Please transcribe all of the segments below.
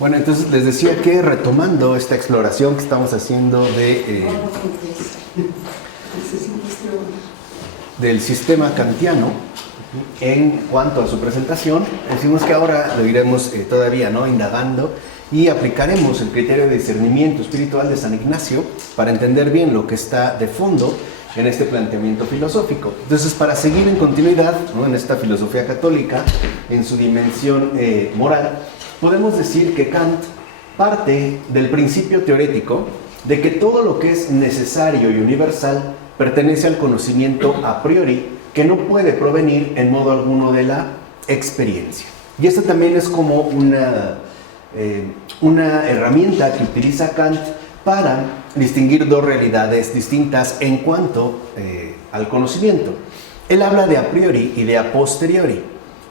Bueno, entonces les decía que retomando esta exploración que estamos haciendo del sistema kantiano en cuanto a su presentación, decimos que ahora lo iremos todavía indagando y aplicaremos el criterio de discernimiento espiritual de San Ignacio para entender bien lo que está de fondo en este planteamiento filosófico. Entonces, para seguir en continuidad en esta filosofía católica, en su dimensión moral, podemos decir que Kant parte del principio teórico de que todo lo que es necesario y universal pertenece al conocimiento a priori, que no puede provenir en modo alguno de la experiencia. Y esta también es como una herramienta que utiliza Kant para distinguir dos realidades distintas en cuanto al conocimiento. Él habla de a priori y de a posteriori.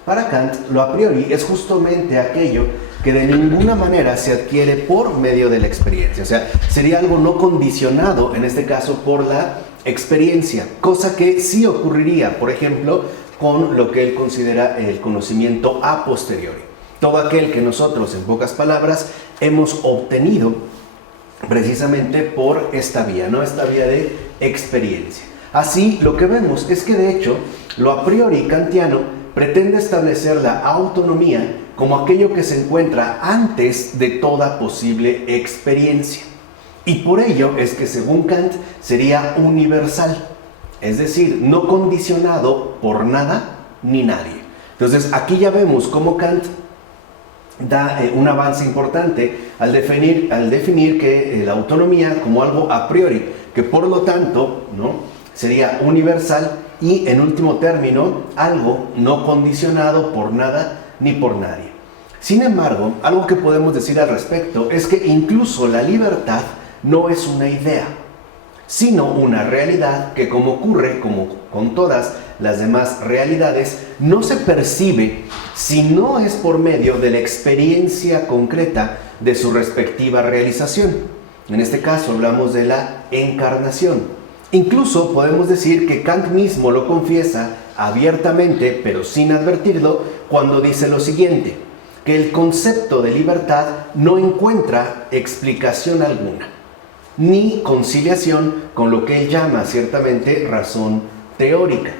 Para Kant, lo a priori es justamente aquello que de ninguna manera se adquiere por medio de la experiencia. O sea, sería algo no condicionado, en este caso, por la experiencia, cosa que sí ocurriría, por ejemplo, con lo que él considera el conocimiento a posteriori. Todo aquel que nosotros, en pocas palabras, hemos obtenido precisamente por esta vía, esta vía de experiencia. Así, lo que vemos es que, de hecho, lo a priori kantiano pretende establecer la autonomía como aquello que se encuentra antes de toda posible experiencia. Y por ello es que, según Kant, sería universal, es decir, no condicionado por nada ni nadie. Entonces, aquí ya vemos cómo Kant da un avance importante al definir que la autonomía como algo a priori, que por lo tanto sería universal y, en último término, algo no condicionado por nada ni por nadie. Sin embargo, algo que podemos decir al respecto es que incluso la libertad no es una idea, sino una realidad que, como ocurre con todas las demás realidades, no se percibe si no es por medio de la experiencia concreta de su respectiva realización. En este caso hablamos de la encarnación. Incluso podemos decir que Kant mismo lo confiesa abiertamente, pero sin advertirlo, cuando dice lo siguiente, que el concepto de libertad no encuentra explicación alguna, ni conciliación con lo que él llama ciertamente razón teórica.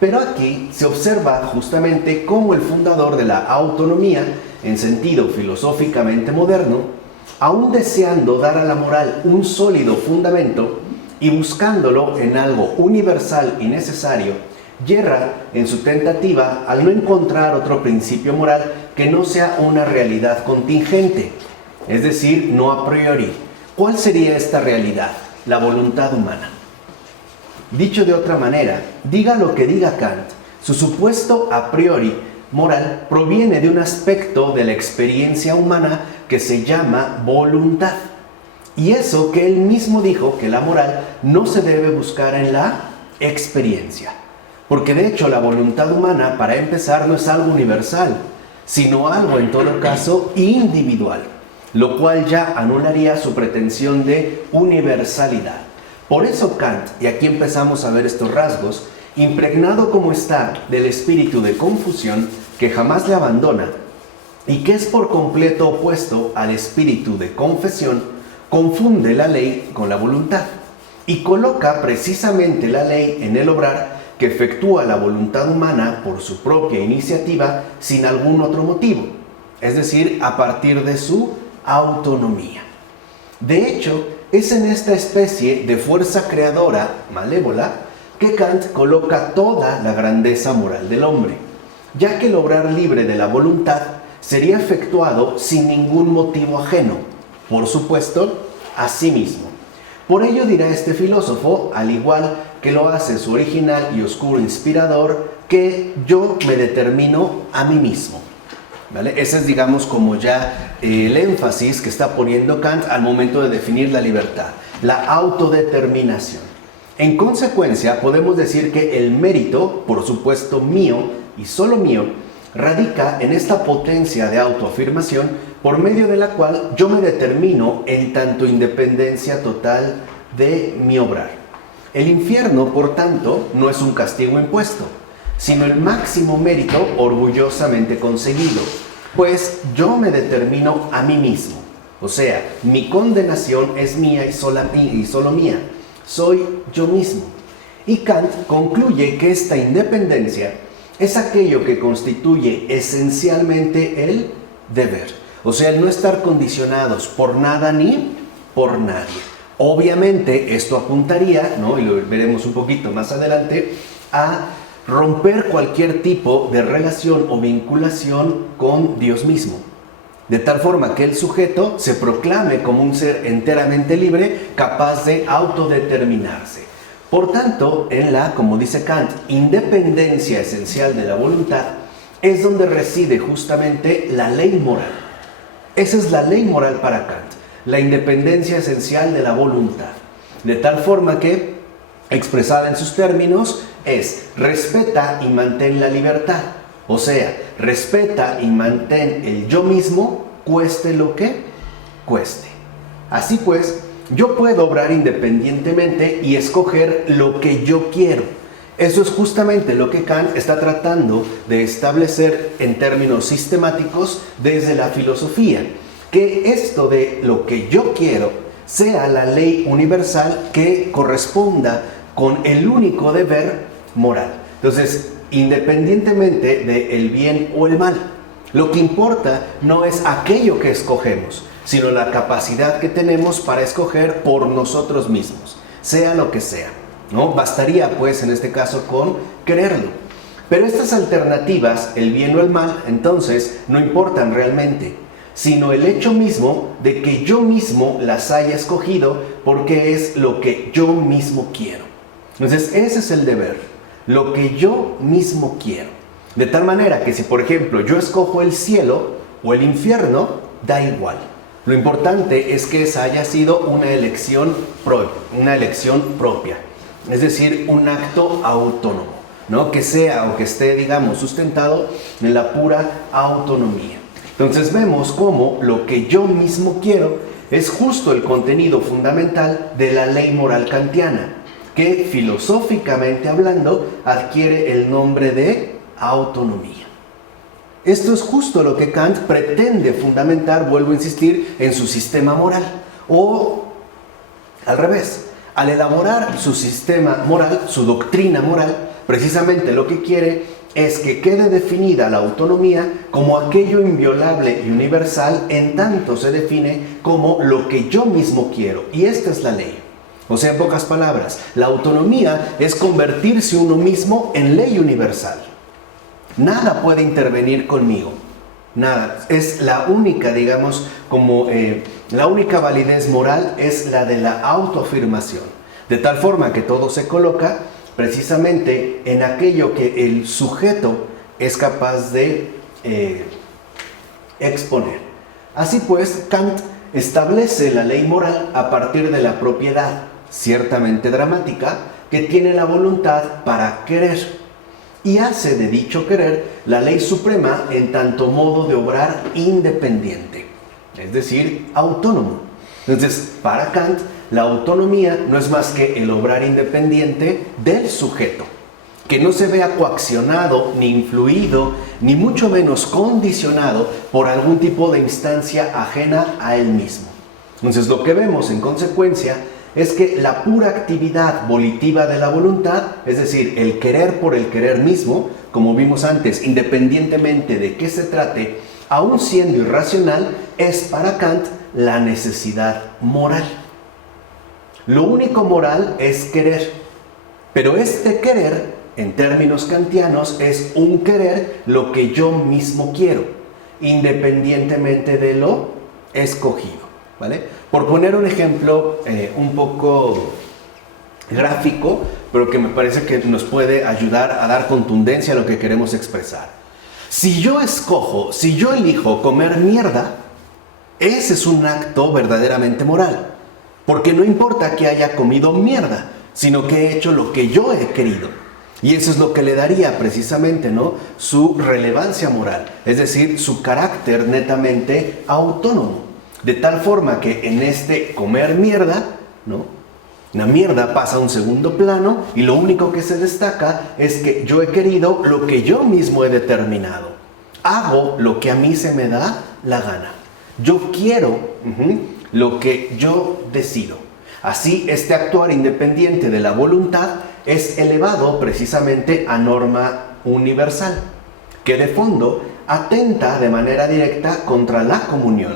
Pero aquí se observa justamente cómo el fundador de la autonomía, en sentido filosóficamente moderno, aún deseando dar a la moral un sólido fundamento y buscándolo en algo universal y necesario, yerra en su tentativa al no encontrar otro principio moral que no sea una realidad contingente, es decir, no a priori. ¿Cuál sería esta realidad? La voluntad humana. Dicho de otra manera, diga lo que diga Kant, su supuesto a priori moral proviene de un aspecto de la experiencia humana que se llama voluntad. Y eso que él mismo dijo, que la moral no se debe buscar en la experiencia. Porque de hecho la voluntad humana, para empezar, no es algo universal, sino algo en todo caso individual, lo cual ya anularía su pretensión de universalidad. Por eso Kant, y aquí empezamos a ver estos rasgos, impregnado como está del espíritu de confusión que jamás le abandona y que es por completo opuesto al espíritu de confesión, confunde la ley con la voluntad y coloca precisamente la ley en el obrar que efectúa la voluntad humana por su propia iniciativa sin algún otro motivo, es decir, a partir de su autonomía. De hecho, es en esta especie de fuerza creadora malévola que Kant coloca toda la grandeza moral del hombre, ya que el obrar libre de la voluntad sería efectuado sin ningún motivo ajeno, por supuesto, a sí mismo. Por ello dirá este filósofo, al igual que lo hace su original y oscuro inspirador, que yo me determino a mí mismo. ¿Vale? Ese es, digamos, como ya el énfasis que está poniendo Kant al momento de definir la libertad, la autodeterminación. En consecuencia, podemos decir que el mérito, por supuesto mío y solo mío, radica en esta potencia de autoafirmación por medio de la cual yo me determino en tanto independencia total de mi obrar. El infierno, por tanto, no es un castigo impuesto, sino el máximo mérito orgullosamente conseguido, Pues yo me determino a mí mismo. O sea, mi condenación es mía y solo mía. Soy yo mismo. Y Kant concluye que esta independencia es aquello que constituye esencialmente el deber. O sea, el no estar condicionados por nada ni por nadie. Obviamente esto apuntaría, ¿no?, y lo veremos un poquito más adelante, a romper cualquier tipo de relación o vinculación con Dios mismo. De tal forma que el sujeto se proclame como un ser enteramente libre, capaz de autodeterminarse. Por tanto, en la, como dice Kant, independencia esencial de la voluntad, es donde reside justamente la ley moral. Esa es la ley moral para Kant, la independencia esencial de la voluntad. De tal forma que, expresada en sus términos, es respeta y mantén la libertad. O sea, respeta y mantén el yo mismo, cueste lo que cueste. Así pues, yo puedo obrar independientemente y escoger lo que yo quiero. Eso es justamente lo que Kant está tratando de establecer en términos sistemáticos desde la filosofía. Que esto de lo que yo quiero sea la ley universal que corresponda con el único deber moral. Entonces, independientemente del bien o el mal, lo que importa no es aquello que escogemos, sino la capacidad que tenemos para escoger por nosotros mismos, sea lo que sea, ¿no? Bastaría, pues, en este caso, con quererlo. Pero estas alternativas, el bien o el mal, entonces, no importan realmente, sino el hecho mismo de que yo mismo las haya escogido porque es lo que yo mismo quiero. Entonces, ese es el deber, lo que yo mismo quiero. De tal manera que si, por ejemplo, yo escojo el cielo o el infierno, da igual. Lo importante es que esa haya sido una elección propia, es decir, un acto autónomo, ¿no? Que sea o que esté, digamos, sustentado en la pura autonomía. Entonces vemos cómo lo que yo mismo quiero es justo el contenido fundamental de la ley moral kantiana, que filosóficamente hablando adquiere el nombre de autonomía. Esto es justo lo que Kant pretende fundamentar, vuelvo a insistir, en su sistema moral. O al revés, al elaborar su sistema moral, su doctrina moral, precisamente lo que quiere es que quede definida la autonomía como aquello inviolable y universal en tanto se define como lo que yo mismo quiero. Y esta es la ley. O sea, en pocas palabras, la autonomía es convertirse uno mismo en ley universal. Nada puede intervenir conmigo. Nada. Es la única, digamos, la única validez moral es la de la autoafirmación. De tal forma que todo se coloca precisamente en aquello que el sujeto es capaz de exponer. Así pues, Kant establece la ley moral a partir de la propiedad, ciertamente dramática, que tiene la voluntad para querer, y hace de dicho querer la ley suprema en tanto modo de obrar independiente, es decir, autónomo. Entonces, para Kant, la autonomía no es más que el obrar independiente del sujeto, que no se vea coaccionado, ni influido, ni mucho menos condicionado por algún tipo de instancia ajena a él mismo. Entonces, lo que vemos en consecuencia es que la pura actividad volitiva de la voluntad, es decir, el querer por el querer mismo, como vimos antes, independientemente de qué se trate, aun siendo irracional, es para Kant la necesidad moral. Lo único moral es querer, pero este querer, en términos kantianos, es un querer lo que yo mismo quiero, independientemente de lo escogido, ¿vale? Por poner un ejemplo un poco gráfico, pero que me parece que nos puede ayudar a dar contundencia a lo que queremos expresar. Si yo elijo comer mierda, ese es un acto verdaderamente moral. Porque no importa que haya comido mierda, sino que he hecho lo que yo he querido. Y eso es lo que le daría precisamente, ¿no?, su relevancia moral, es decir, su carácter netamente autónomo. De tal forma que en este comer mierda, ¿no?, la mierda pasa a un segundo plano y lo único que se destaca es que yo he querido lo que yo mismo he determinado. Hago lo que a mí se me da la gana. Yo quiero lo que yo decido. Así, este actuar independiente de la voluntad es elevado precisamente a norma universal, que de fondo atenta de manera directa contra la comunión,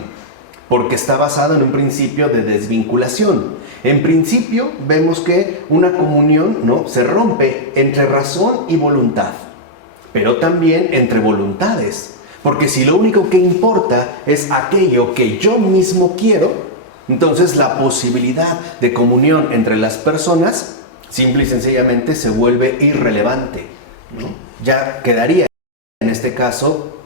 porque está basado en un principio de desvinculación. En principio vemos que una comunión, ¿no?, se rompe entre razón y voluntad, pero también entre voluntades, porque si lo único que importa es aquello que yo mismo quiero, entonces la posibilidad de comunión entre las personas simple y sencillamente se vuelve irrelevante, ¿no? Ya quedaría en este caso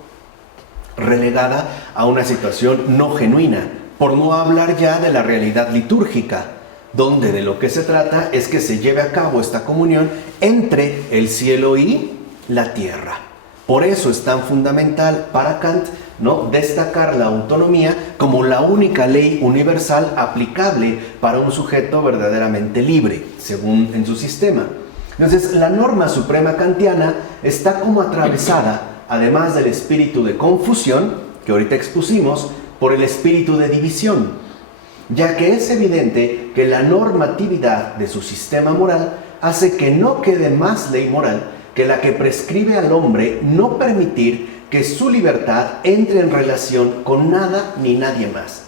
relegada a una situación no genuina, por no hablar ya de la realidad litúrgica, donde de lo que se trata es que se lleve a cabo esta comunión entre el cielo y la tierra. Por eso es tan fundamental para Kant, ¿no?, destacar la autonomía como la única ley universal aplicable para un sujeto verdaderamente libre, según en su sistema. Entonces, la norma suprema kantiana está como atravesada, además del espíritu de confusión, que ahorita expusimos, por el espíritu de división, ya que es evidente que la normatividad de su sistema moral hace que no quede más ley moral que la que prescribe al hombre no permitir que su libertad entre en relación con nada ni nadie más.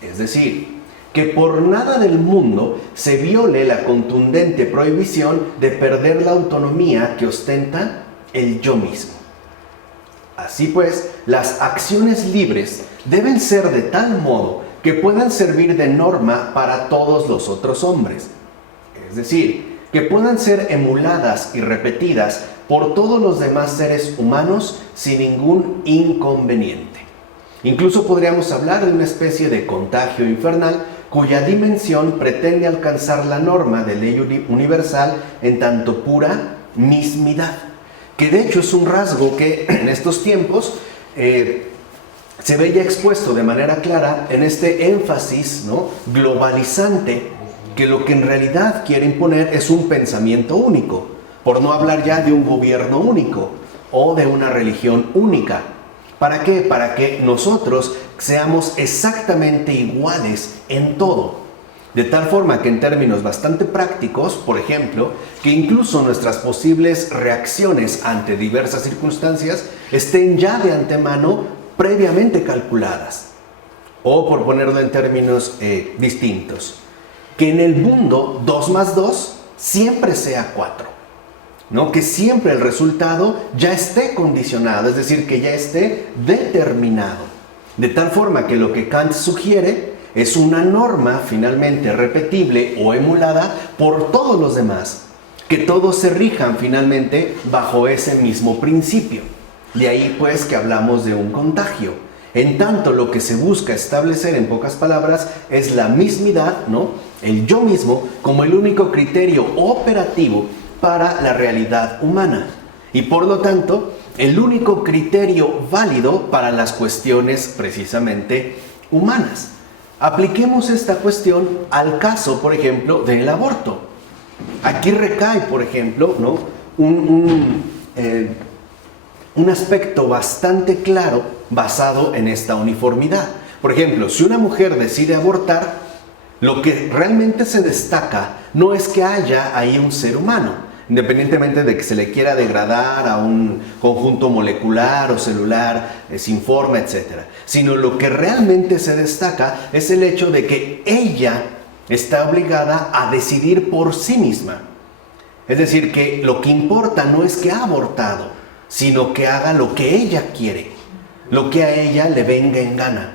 Es decir, que por nada del mundo se viole la contundente prohibición de perder la autonomía que ostenta el yo mismo. Así pues, las acciones libres deben ser de tal modo que puedan servir de norma para todos los otros hombres. Es decir, que puedan ser emuladas y repetidas por todos los demás seres humanos sin ningún inconveniente. Incluso podríamos hablar de una especie de contagio infernal cuya dimensión pretende alcanzar la norma de ley universal en tanto pura mismidad, que de hecho es un rasgo que en estos tiempos se ve ya expuesto de manera clara en este énfasis, ¿no?, globalizante, que lo que en realidad quiere imponer es un pensamiento único, por no hablar ya de un gobierno único o de una religión única. ¿Para qué? Para que nosotros seamos exactamente iguales en todo. De tal forma que en términos bastante prácticos, por ejemplo, que incluso nuestras posibles reacciones ante diversas circunstancias estén ya de antemano previamente calculadas. O por ponerlo en términos distintos, que en el mundo 2 más 2 siempre sea 4, ¿no? Que siempre el resultado ya esté condicionado, es decir, que ya esté determinado. De tal forma que lo que Kant sugiere es una norma finalmente repetible o emulada por todos los demás, que todos se rijan finalmente bajo ese mismo principio. De ahí pues que hablamos de un contagio. En tanto, lo que se busca establecer, en pocas palabras, es la mismidad, ¿no?, el yo mismo, como el único criterio operativo para la realidad humana. Y por lo tanto, el único criterio válido para las cuestiones precisamente humanas. Apliquemos esta cuestión al caso, por ejemplo, del aborto. Aquí recae, por ejemplo, ¿no?, un aspecto bastante claro basado en esta uniformidad. Por ejemplo, si una mujer decide abortar, lo que realmente se destaca no es que haya ahí un ser humano, independientemente de que se le quiera degradar a un conjunto molecular o celular sin forma, etc., sino lo que realmente se destaca es el hecho de que ella está obligada a decidir por sí misma. Es decir, que lo que importa no es que ha abortado, sino que haga lo que ella quiere, lo que a ella le venga en gana.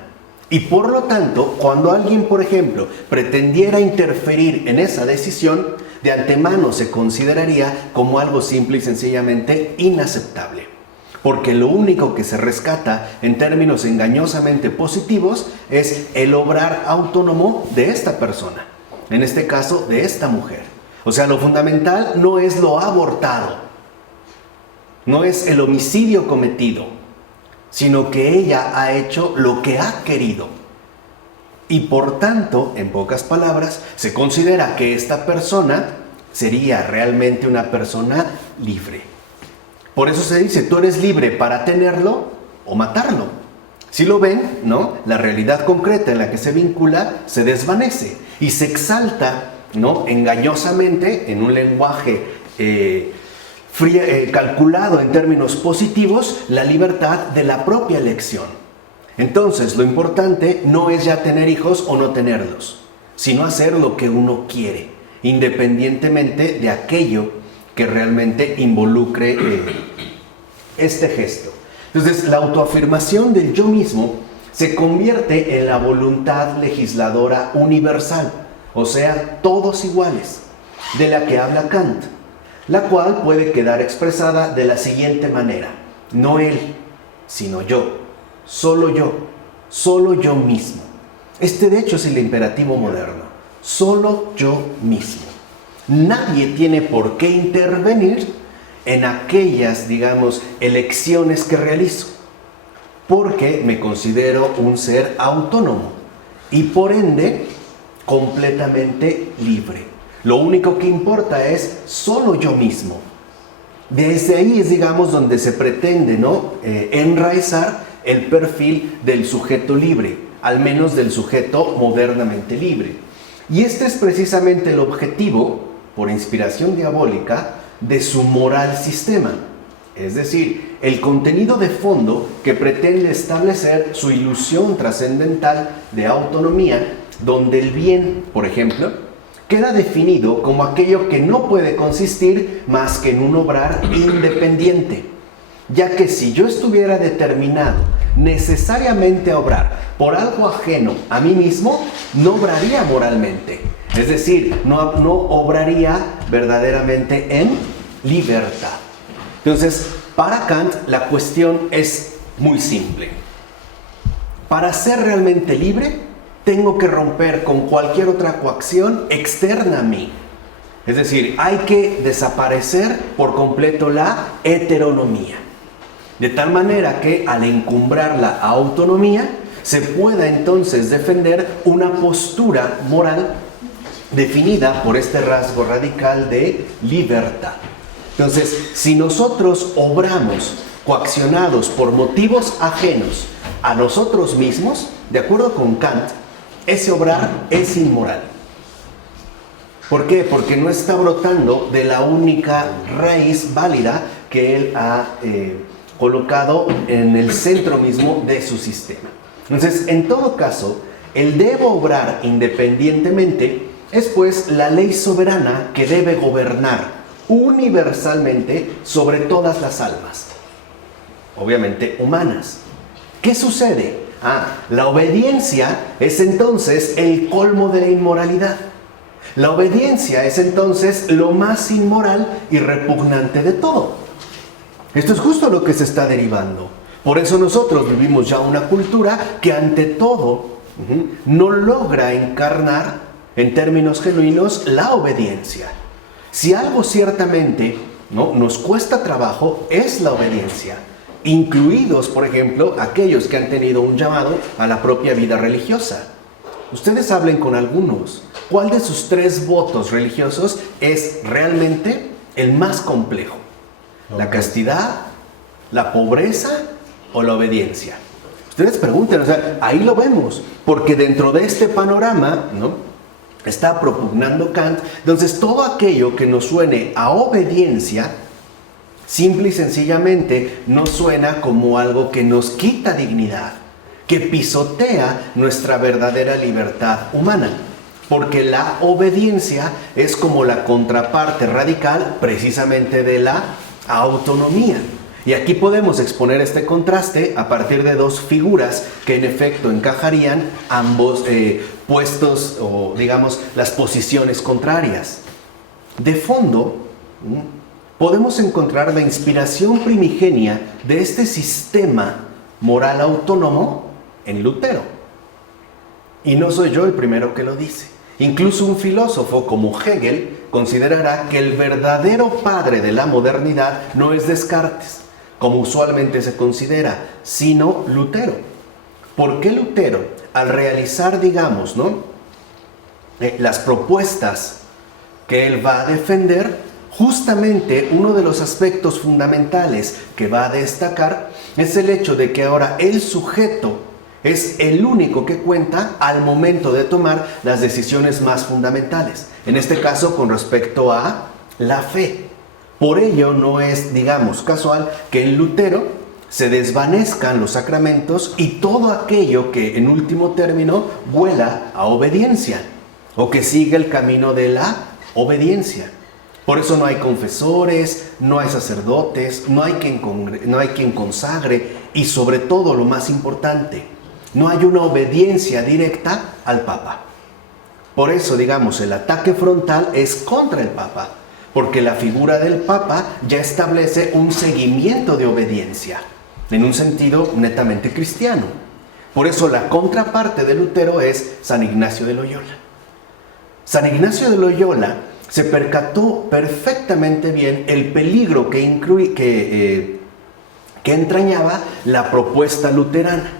Y por lo tanto, cuando alguien, por ejemplo, pretendiera interferir en esa decisión, de antemano se consideraría como algo simple y sencillamente inaceptable. Porque lo único que se rescata en términos engañosamente positivos es el obrar autónomo de esta persona, en este caso de esta mujer. O sea, lo fundamental no es lo abortado, no es el homicidio cometido, sino que ella ha hecho lo que ha querido. Y por tanto, en pocas palabras, se considera que esta persona sería realmente una persona libre. Por eso se dice, tú eres libre para tenerlo o matarlo. Si lo ven, ¿no? La realidad concreta en la que se vincula se desvanece y se exalta, ¿no? Engañosamente en un lenguaje calculado en términos positivos, la libertad de la propia elección. Entonces, lo importante no es ya tener hijos o no tenerlos, sino hacer lo que uno quiere, independientemente de aquello que realmente involucre este gesto. Entonces, la autoafirmación del yo mismo se convierte en la voluntad legisladora universal, o sea, todos iguales, de la que habla Kant, la cual puede quedar expresada de la siguiente manera: no él, sino yo, solo yo mismo. Este de hecho es el imperativo moderno, solo yo mismo. Nadie tiene por qué intervenir en aquellas, digamos, elecciones que realizo, porque me considero un ser autónomo y por ende completamente libre. Lo único que importa es solo yo mismo. Desde ahí es, digamos, donde se pretende, ¿no? Enraizar el perfil del sujeto libre, al menos del sujeto modernamente libre. Y este es precisamente el objetivo, por inspiración diabólica, de su moral sistema, es decir, el contenido de fondo que pretende establecer su ilusión trascendental de autonomía, donde el bien, por ejemplo, queda definido como aquello que no puede consistir más que en un obrar independiente, ya que si yo estuviera determinado necesariamente a obrar por algo ajeno a mí mismo, no obraría moralmente, es decir, no obraría verdaderamente en libertad. Entonces, para Kant la cuestión es muy simple. Para ser realmente libre, tengo que romper con cualquier otra coacción externa a mí. Es decir, hay que desaparecer por completo la heteronomía. De tal manera que al encumbrar la autonomía, se pueda entonces defender una postura moral definida por este rasgo radical de libertad. Entonces, si nosotros obramos coaccionados por motivos ajenos a nosotros mismos, de acuerdo con Kant, ese obrar es inmoral. ¿Por qué? Porque no está brotando de la única raíz válida que él ha colocado en el centro mismo de su sistema. Entonces, en todo caso, el debo obrar independientemente es pues la ley soberana que debe gobernar universalmente sobre todas las almas, obviamente humanas. ¿Qué sucede? La obediencia es entonces el colmo de la inmoralidad. La obediencia es entonces lo más inmoral y repugnante de todo. Esto es justo lo que se está derivando. Por eso nosotros vivimos ya una cultura que ante todo no logra encarnar en términos genuinos la obediencia. Si algo ciertamente, ¿no?, nos cuesta trabajo es la obediencia, incluidos, por ejemplo, aquellos que han tenido un llamado a la propia vida religiosa. Ustedes hablen con algunos. ¿Cuál de sus 3 votos religiosos es realmente el más complejo? ¿La castidad, la pobreza o la obediencia? Ustedes pregunten, o sea, ahí lo vemos, porque dentro de este panorama, ¿no?, está propugnando Kant. Entonces, todo aquello que nos suene a obediencia, simple y sencillamente nos suena como algo que nos quita dignidad, que pisotea nuestra verdadera libertad humana, porque la obediencia es como la contraparte radical precisamente de la autonomía. Y aquí podemos exponer este contraste a partir de 2 figuras que en efecto encajarían ambos puestos, o digamos las posiciones contrarias. De fondo, podemos encontrar la inspiración primigenia de este sistema moral autónomo en Lutero. Y no soy yo el primero que lo dice. Incluso un filósofo como Hegel considerará que el verdadero padre de la modernidad no es Descartes, como usualmente se considera, sino Lutero. ¿Por qué Lutero, al realizar, digamos, ¿no?, las propuestas que él va a defender, Justamente uno de los aspectos fundamentales que va a destacar es el hecho de que ahora el sujeto es el único que cuenta al momento de tomar las decisiones más fundamentales. En este caso, con respecto a la fe. Por ello, no es, digamos, casual que en Lutero se desvanezcan los sacramentos y todo aquello que, en último término, vuela a obediencia o que sigue el camino de la obediencia. Por eso no hay confesores, no hay sacerdotes, no hay quien consagre y, sobre todo, lo más importante, no hay una obediencia directa al Papa. Por eso, digamos, el ataque frontal es contra el Papa, porque la figura del Papa ya establece un seguimiento de obediencia, en un sentido netamente cristiano. Por eso la contraparte de Lutero es San Ignacio de Loyola. San Ignacio de Loyola se percató perfectamente bien el peligro que entrañaba la propuesta luterana,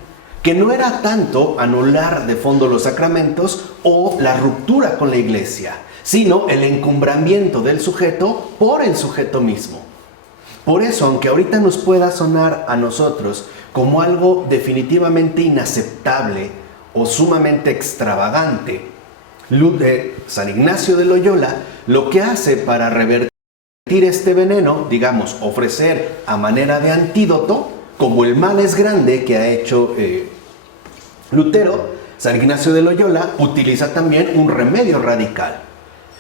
que no era tanto anular de fondo los sacramentos o la ruptura con la Iglesia, sino el encumbramiento del sujeto por el sujeto mismo. Por eso, aunque ahorita nos pueda sonar a nosotros como algo definitivamente inaceptable o sumamente extravagante, San Ignacio de Loyola lo que hace para revertir este veneno, digamos, ofrecer a manera de antídoto, como el mal es grande que ha hecho Lutero, San Ignacio de Loyola utiliza también un remedio radical.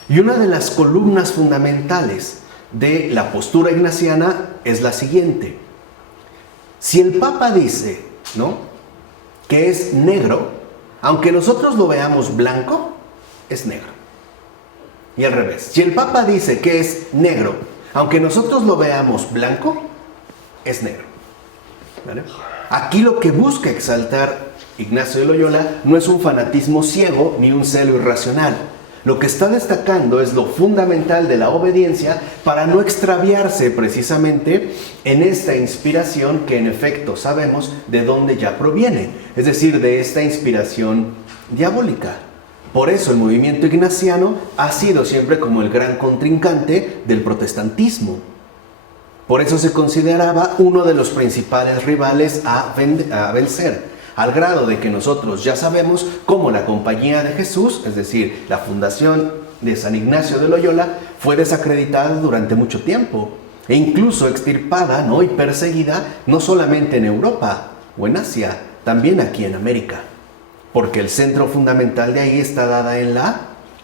Y una de las columnas fundamentales de la postura ignaciana es la siguiente. Si el Papa dice, ¿no?, que es negro, aunque nosotros lo veamos blanco, es negro. Y al revés, si el Papa dice que es negro, aunque nosotros lo veamos blanco, es negro. ¿Vale? Aquí lo que busca exaltar Ignacio de Loyola no es un fanatismo ciego ni un celo irracional. Lo que está destacando es lo fundamental de la obediencia para no extraviarse precisamente en esta inspiración que en efecto sabemos de dónde ya proviene, es decir, de esta inspiración diabólica. Por eso el movimiento ignaciano ha sido siempre como el gran contrincante del protestantismo. Por eso se consideraba uno de los principales rivales a vencer, al grado de que nosotros ya sabemos cómo la Compañía de Jesús, es decir, la fundación de San Ignacio de Loyola, fue desacreditada durante mucho tiempo e incluso extirpada, ¿no?, y perseguida no solamente en Europa o en Asia, también aquí en América. Porque el centro fundamental de ahí está dada en la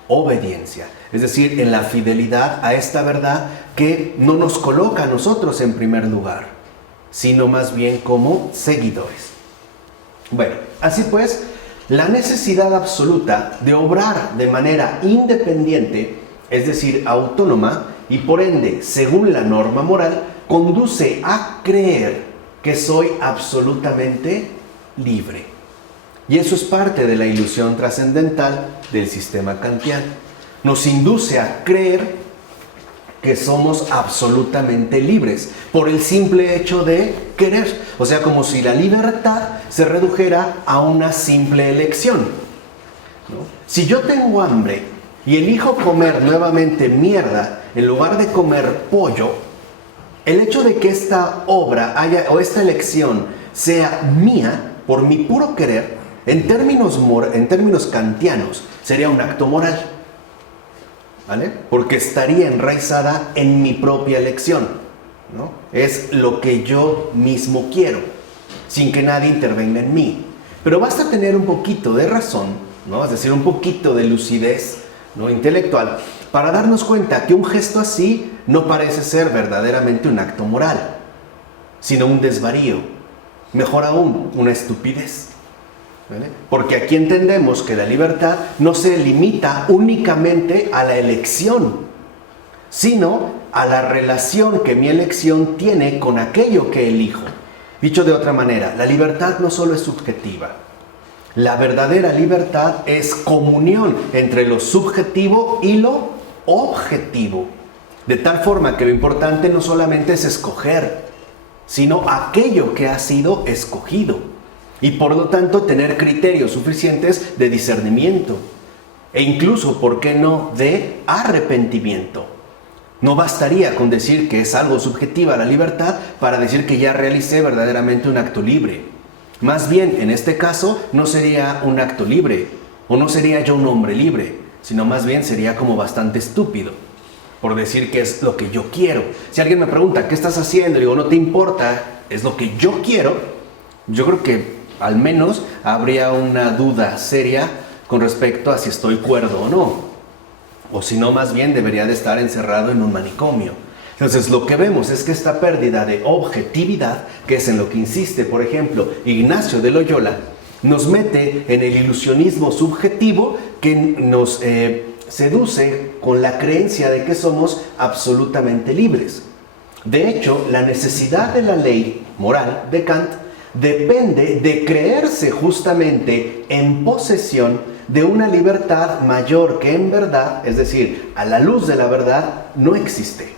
obediencia, es decir, en la fidelidad a esta verdad que no nos coloca a nosotros en primer lugar, sino más bien como seguidores. Bueno, así pues, la necesidad absoluta de obrar de manera independiente, es decir, autónoma, y por ende, según la norma moral, conduce a creer que soy absolutamente libre. Y eso es parte de la ilusión trascendental del sistema kantiano. Nos induce a creer que somos absolutamente libres por el simple hecho de querer. O sea, como si la libertad se redujera a una simple elección, ¿no? Si yo tengo hambre y elijo comer nuevamente mierda en lugar de comer pollo, el hecho de que esta obra o esta elección sea mía por mi puro querer, en términos kantianos, sería un acto moral, ¿vale? Porque estaría enraizada en mi propia elección, ¿no? Es lo que yo mismo quiero, sin que nadie intervenga en mí. Pero basta tener un poquito de razón, ¿no?, es decir, un poquito de lucidez, ¿no?, intelectual, para darnos cuenta que un gesto así no parece ser verdaderamente un acto moral, sino un desvarío, mejor aún, una estupidez. ¿Vale? Porque aquí entendemos que la libertad no se limita únicamente a la elección, sino a la relación que mi elección tiene con aquello que elijo. Dicho de otra manera, la libertad no solo es subjetiva. La verdadera libertad es comunión entre lo subjetivo y lo objetivo. De tal forma que lo importante no solamente es escoger, sino aquello que ha sido escogido. Y por lo tanto tener criterios suficientes de discernimiento e incluso, ¿por qué no?, de arrepentimiento. No bastaría con decir que es algo subjetiva la libertad para decir que ya realicé verdaderamente un acto libre. Más bien, en este caso, no sería un acto libre, o no sería yo un hombre libre, sino más bien sería como bastante estúpido, por decir que es lo que yo quiero. Si alguien me pregunta, ¿qué estás haciendo? Y digo, no te importa, es lo que yo quiero. Yo creo que al menos habría una duda seria con respecto a si estoy cuerdo o no. O si no, más bien debería de estar encerrado en un manicomio. Entonces, lo que vemos es que esta pérdida de objetividad, que es en lo que insiste, por ejemplo, Ignacio de Loyola, nos mete en el ilusionismo subjetivo que nos seduce con la creencia de que somos absolutamente libres. De hecho, la necesidad de la ley moral de Kant depende de creerse justamente en posesión de una libertad mayor que en verdad, es decir, a la luz de la verdad, no existe.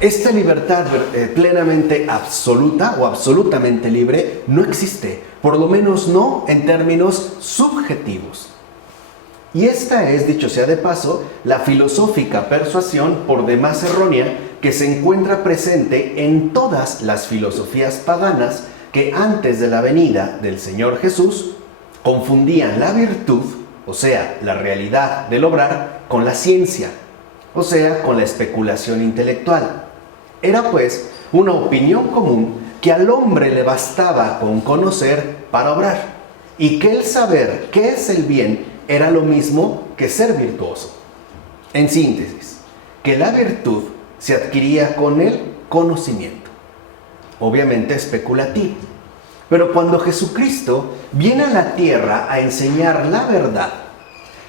Esta libertad plenamente absoluta o absolutamente libre no existe, por lo menos no en términos subjetivos. Y esta es, dicho sea de paso, la filosófica persuasión por demás errónea que se encuentra presente en todas las filosofías paganas que antes de la venida del Señor Jesús confundían la virtud, o sea, la realidad del obrar, con la ciencia, o sea, con la especulación intelectual. Era pues una opinión común que al hombre le bastaba con conocer para obrar, y que el saber qué es el bien era lo mismo que ser virtuoso. En síntesis, que la virtud se adquiría con el conocimiento, obviamente especulativo. Pero cuando Jesucristo viene a la tierra a enseñar la verdad,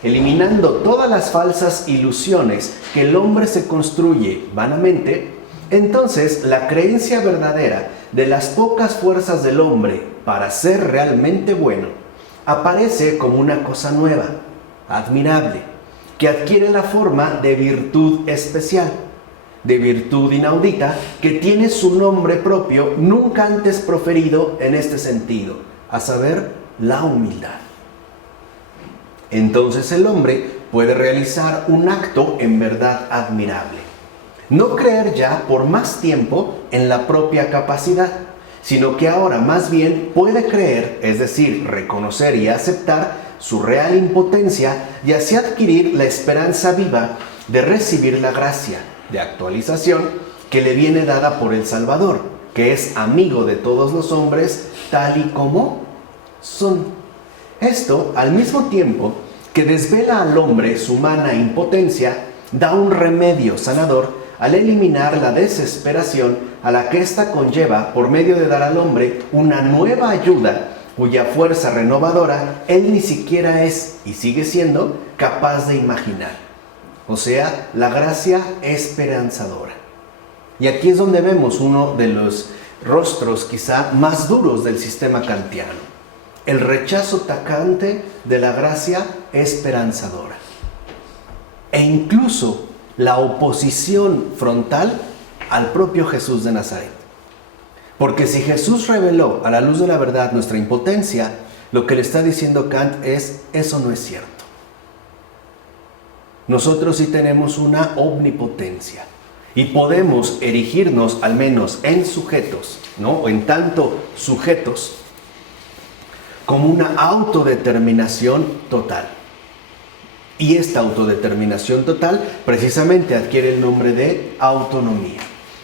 eliminando todas las falsas ilusiones que el hombre se construye vanamente, entonces la creencia verdadera de las pocas fuerzas del hombre para ser realmente bueno aparece como una cosa nueva, admirable, que adquiere la forma de virtud especial, de virtud inaudita, que tiene su nombre propio nunca antes proferido en este sentido, a saber, la humildad. Entonces el hombre puede realizar un acto en verdad admirable. No creer ya por más tiempo en la propia capacidad, sino que ahora más bien puede creer, es decir, reconocer y aceptar su real impotencia y así adquirir la esperanza viva de recibir la gracia de actualización que le viene dada por el Salvador, que es amigo de todos los hombres tal y como son. Esto, al mismo tiempo que desvela al hombre su humana impotencia, da un remedio sanador al eliminar la desesperación a la que ésta conlleva por medio de dar al hombre una nueva ayuda cuya fuerza renovadora él ni siquiera es y sigue siendo capaz de imaginar. O sea, la gracia esperanzadora. Y aquí es donde vemos uno de los rostros quizá más duros del sistema kantiano. El rechazo tajante de la gracia esperanzadora. E incluso la oposición frontal al propio Jesús de Nazaret. Porque si Jesús reveló a la luz de la verdad nuestra impotencia, lo que le está diciendo Kant es, eso no es cierto. Nosotros sí tenemos una omnipotencia y podemos erigirnos al menos en sujetos, ¿no? O en tanto sujetos, como una autodeterminación total. Y esta autodeterminación total precisamente adquiere el nombre de autonomía.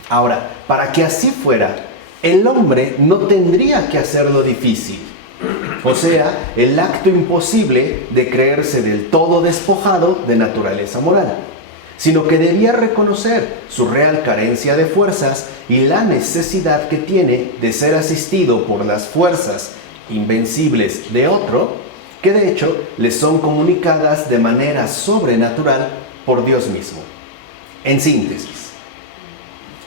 Ahora, para que así fuera, el hombre no tendría que hacerlo difícil. O sea, el acto imposible de creerse del todo despojado de naturaleza moral, sino que debía reconocer su real carencia de fuerzas y la necesidad que tiene de ser asistido por las fuerzas invencibles de otro, que de hecho le son comunicadas de manera sobrenatural por Dios mismo. En síntesis,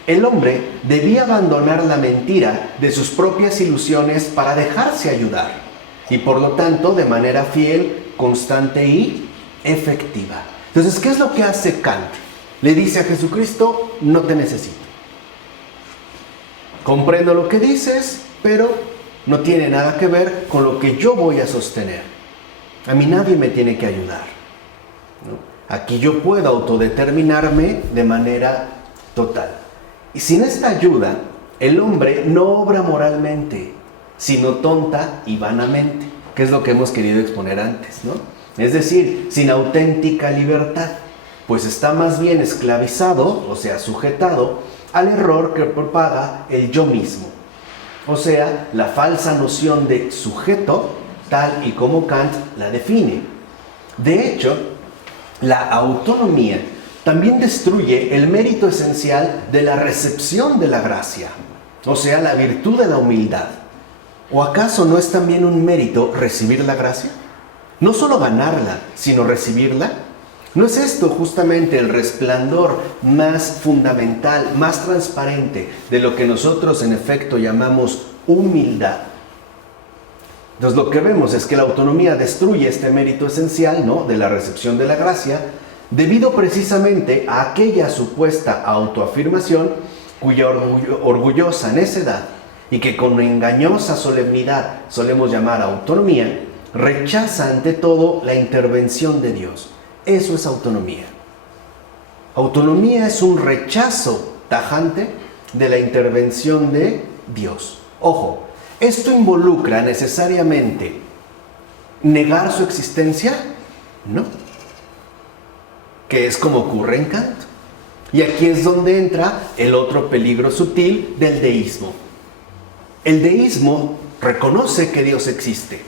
el hombre debía abandonar la mentira de sus propias ilusiones para dejarse ayudar, y por lo tanto de manera fiel, constante y efectiva. Entonces, ¿qué es lo que hace Kant? Le dice a Jesucristo, no te necesito. Comprendo lo que dices, pero no tiene nada que ver con lo que yo voy a sostener. A mí nadie me tiene que ayudar, ¿no? Aquí yo puedo autodeterminarme de manera total. Y sin esta ayuda, el hombre no obra moralmente, sino tonta y vanamente, que es lo que hemos querido exponer antes, ¿no? Es decir, sin auténtica libertad, pues está más bien esclavizado, o sea, sujetado al error que propaga el yo mismo. O sea, la falsa noción de sujeto, tal y como Kant la define. De hecho, la autonomía también destruye el mérito esencial de la recepción de la gracia, o sea, la virtud de la humildad. ¿O acaso no es también un mérito recibir la gracia? No solo ganarla, sino recibirla. ¿No es esto justamente el resplandor más fundamental, más transparente de lo que nosotros en efecto llamamos humildad? Entonces lo que vemos es que la autonomía destruye este mérito esencial, ¿no?, de la recepción de la gracia, debido precisamente a aquella supuesta autoafirmación cuya orgullosa necedad y que con engañosa solemnidad solemos llamar autonomía, rechaza ante todo la intervención de Dios. Eso es autonomía. Autonomía es un rechazo tajante de la intervención de Dios. Ojo, ¿esto involucra necesariamente negar su existencia? No. Que es como ocurre en Kant. Y aquí es donde entra el otro peligro sutil del deísmo. El deísmo reconoce que Dios existe,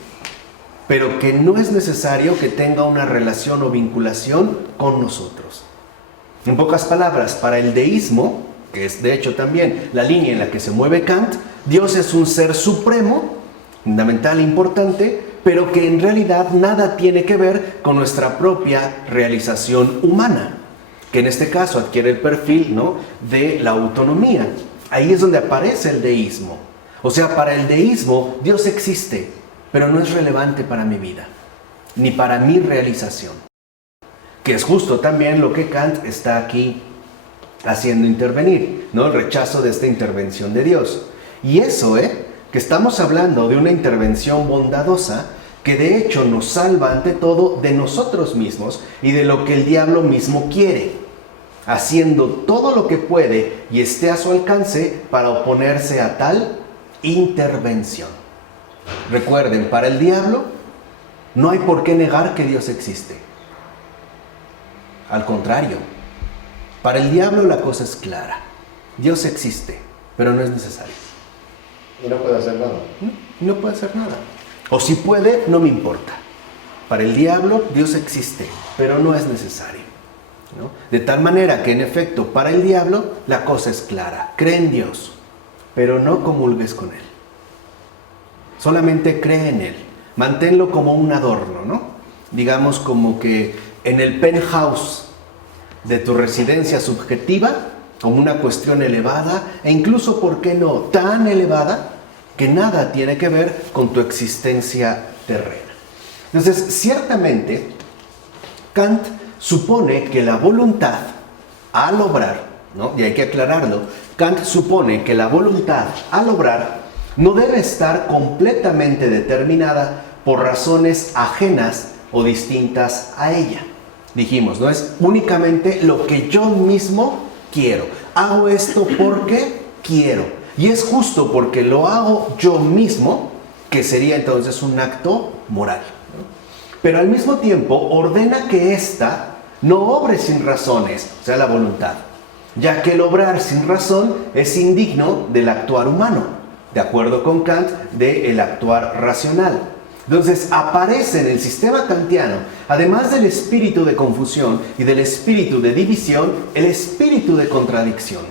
pero que no es necesario que tenga una relación o vinculación con nosotros. En pocas palabras, para el deísmo, que es de hecho también la línea en la que se mueve Kant, Dios es un ser supremo, fundamental e importante, pero que en realidad nada tiene que ver con nuestra propia realización humana, que en este caso adquiere el perfil, ¿no?, de la autonomía. Ahí es donde aparece el deísmo. O sea, para el deísmo Dios existe, pero no es relevante para mi vida, ni para mi realización. Que es justo también lo que Kant está aquí haciendo intervenir, ¿no?, el rechazo de esta intervención de Dios. Y eso, que estamos hablando de una intervención bondadosa que de hecho nos salva ante todo de nosotros mismos y de lo que el diablo mismo quiere, haciendo todo lo que puede y esté a su alcance para oponerse a tal intervención. Recuerden, para el diablo no hay por qué negar que Dios existe. Al contrario, para el diablo la cosa es clara. Dios existe, pero no es necesario. Y no puede hacer nada. No puede hacer nada. O si puede, no me importa. Para el diablo, Dios existe, pero no es necesario, ¿no? De tal manera que, en efecto, para el diablo, la cosa es clara. Cree en Dios, pero no comulgues con Él. Solamente cree en Él. Manténlo como un adorno, ¿no? Digamos como que en el penthouse de tu residencia subjetiva, como una cuestión elevada, e incluso, ¿por qué no?, tan elevada, que nada tiene que ver con tu existencia terrena. Entonces, ciertamente, Kant supone que la voluntad al obrar, ¿no?, y hay que aclararlo, Kant supone que la voluntad al obrar no debe estar completamente determinada por razones ajenas o distintas a ella. Dijimos, no es únicamente lo que yo mismo quiero. Hago esto porque quiero. Y es justo porque lo hago yo mismo que sería entonces un acto moral, ¿no? Pero al mismo tiempo ordena que ésta no obre sin razones, o sea, la voluntad, ya que el obrar sin razón es indigno del actuar humano, de acuerdo con Kant, del actuar racional. Entonces aparece en el sistema kantiano, además del espíritu de confusión y del espíritu de división, el espíritu de contradicción,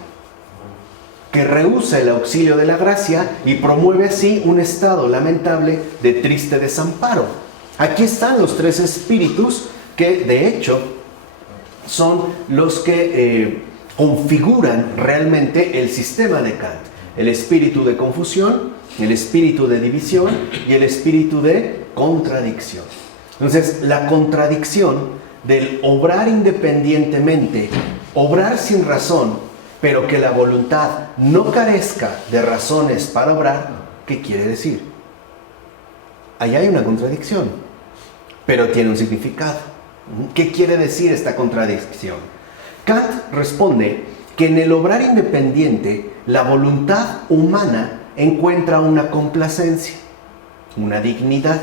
que rehúsa el auxilio de la gracia y promueve así un estado lamentable de triste desamparo. Aquí están los tres espíritus que de hecho son los que configuran realmente el sistema de Kant. El espíritu de confusión, el espíritu de división y el espíritu de contradicción. Entonces, la contradicción del obrar independientemente, obrar sin razón, pero que la voluntad no carezca de razones para obrar, ¿qué quiere decir? Ahí hay una contradicción, pero tiene un significado. ¿Qué quiere decir esta contradicción? Kant responde que en el obrar independiente la voluntad humana encuentra una complacencia, una dignidad,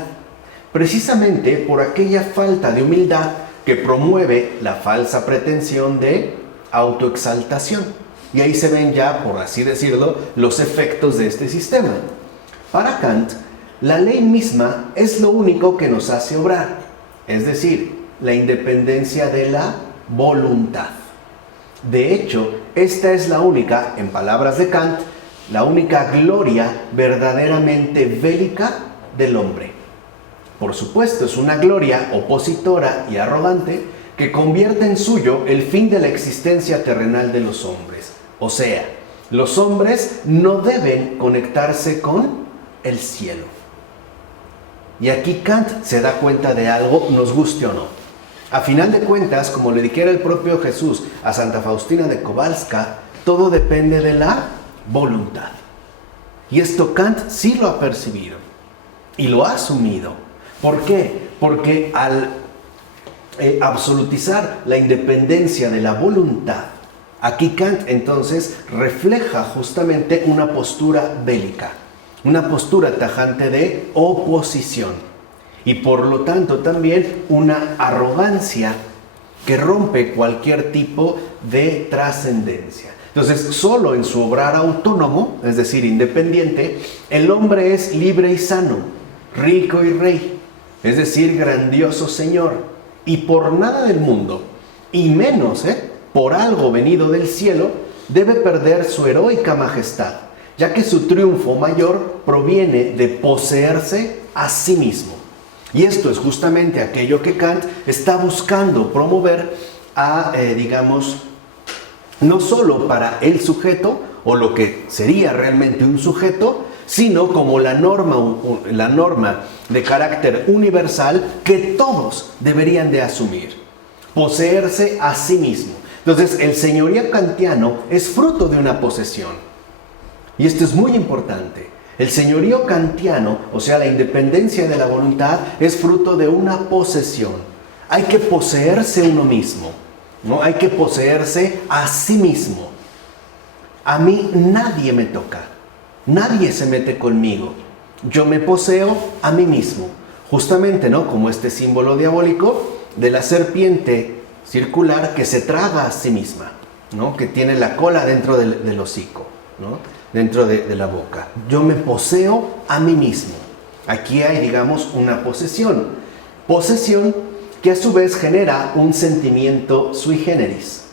precisamente por aquella falta de humildad que promueve la falsa pretensión de autoexaltación. Y ahí se ven ya, por así decirlo, los efectos de este sistema. Para Kant, la ley misma es lo único que nos hace obrar, es decir, la independencia de la voluntad. De hecho, esta es la única, en palabras de Kant, la única gloria verdaderamente bélica del hombre. Por supuesto, es una gloria opositora y arrogante que convierte en suyo el fin de la existencia terrenal de los hombres. O sea, los hombres no deben conectarse con el cielo. Y aquí Kant se da cuenta de algo, nos guste o no. A final de cuentas, como le dijera el propio Jesús a Santa Faustina de Kowalska, todo depende de la voluntad. Y esto Kant sí lo ha percibido y lo ha asumido. ¿Por qué? Porque al absolutizar la independencia de la voluntad, aquí Kant entonces refleja justamente una postura bélica, una postura tajante de oposición. Y por lo tanto también una arrogancia que rompe cualquier tipo de trascendencia. Entonces, solo en su obrar autónomo, es decir, independiente, el hombre es libre y sano, rico y rey, es decir, grandioso señor. Y por nada del mundo, y menos por algo venido del cielo, debe perder su heroica majestad, ya que su triunfo mayor proviene de poseerse a sí mismo. Y esto es justamente aquello que Kant está buscando promover digamos, no solo para el sujeto, o lo que sería realmente un sujeto, sino como la norma de carácter universal que todos deberían de asumir. Poseerse a sí mismo. Entonces, el señorío kantiano es fruto de una posesión. Y esto es muy importante. El señorío kantiano, o sea, la independencia de la voluntad, es fruto de una posesión. Hay que poseerse uno mismo, ¿no? Hay que poseerse a sí mismo. A mí nadie me toca, nadie se mete conmigo. Yo me poseo a mí mismo. Justamente, ¿no? Como este símbolo diabólico de la serpiente circular que se traga a sí misma, ¿no? Que tiene la cola dentro del hocico, ¿no? Dentro de la boca. Yo me poseo a mí mismo. Aquí hay, digamos, una posesión. Posesión que a su vez genera un sentimiento sui generis.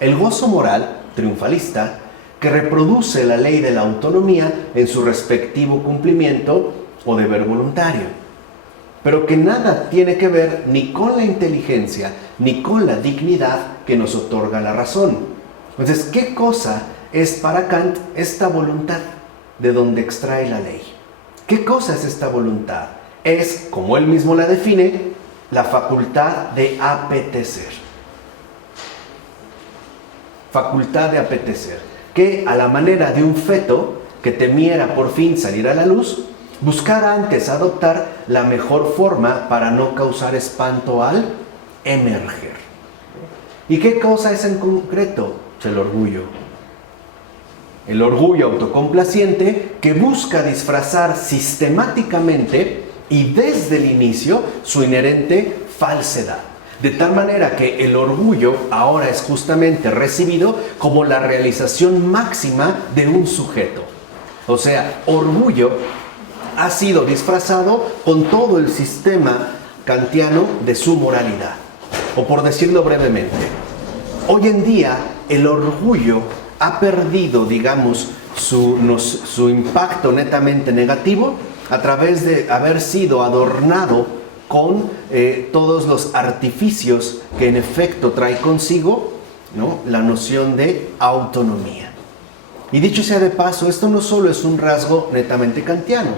El gozo moral, triunfalista, que reproduce la ley de la autonomía en su respectivo cumplimiento o deber voluntario. Pero que nada tiene que ver ni con la inteligencia, ni con la dignidad que nos otorga la razón. Entonces, ¿qué cosa es para Kant esta voluntad de donde extrae la ley? ¿Qué cosa es esta voluntad? Es, como él mismo la define, la facultad de apetecer. Facultad de apetecer, que a la manera de un feto que temiera por fin salir a la luz, buscara antes adoptar la mejor forma para no causar espanto al emerger. ¿Y qué cosa es en concreto? El orgullo. El orgullo autocomplaciente que busca disfrazar sistemáticamente y desde el inicio su inherente falsedad. De tal manera que el orgullo ahora es justamente recibido como la realización máxima de un sujeto. O sea, orgullo ha sido disfrazado con todo el sistema kantiano de su moralidad. O por decirlo brevemente, hoy en día el orgullo ha perdido, digamos, su impacto netamente negativo a través de haber sido adornado con todos los artificios que en efecto trae consigo, ¿no?, la noción de autonomía. Y dicho sea de paso, esto no solo es un rasgo netamente kantiano,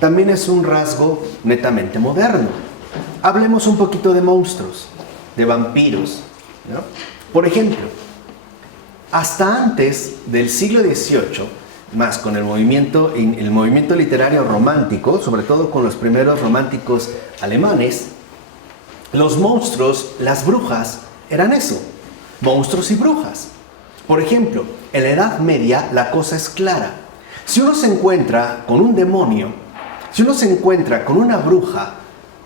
también es un rasgo netamente moderno. Hablemos un poquito de monstruos, de vampiros, ¿no? Por ejemplo, hasta antes del siglo XVIII, más con el movimiento literario romántico, sobre todo con los primeros románticos alemanes, Los monstruos, las brujas, eran eso, monstruos y brujas. Por ejemplo, en la Edad Media la cosa es clara. Si uno se encuentra con un demonio, si uno se encuentra con una bruja,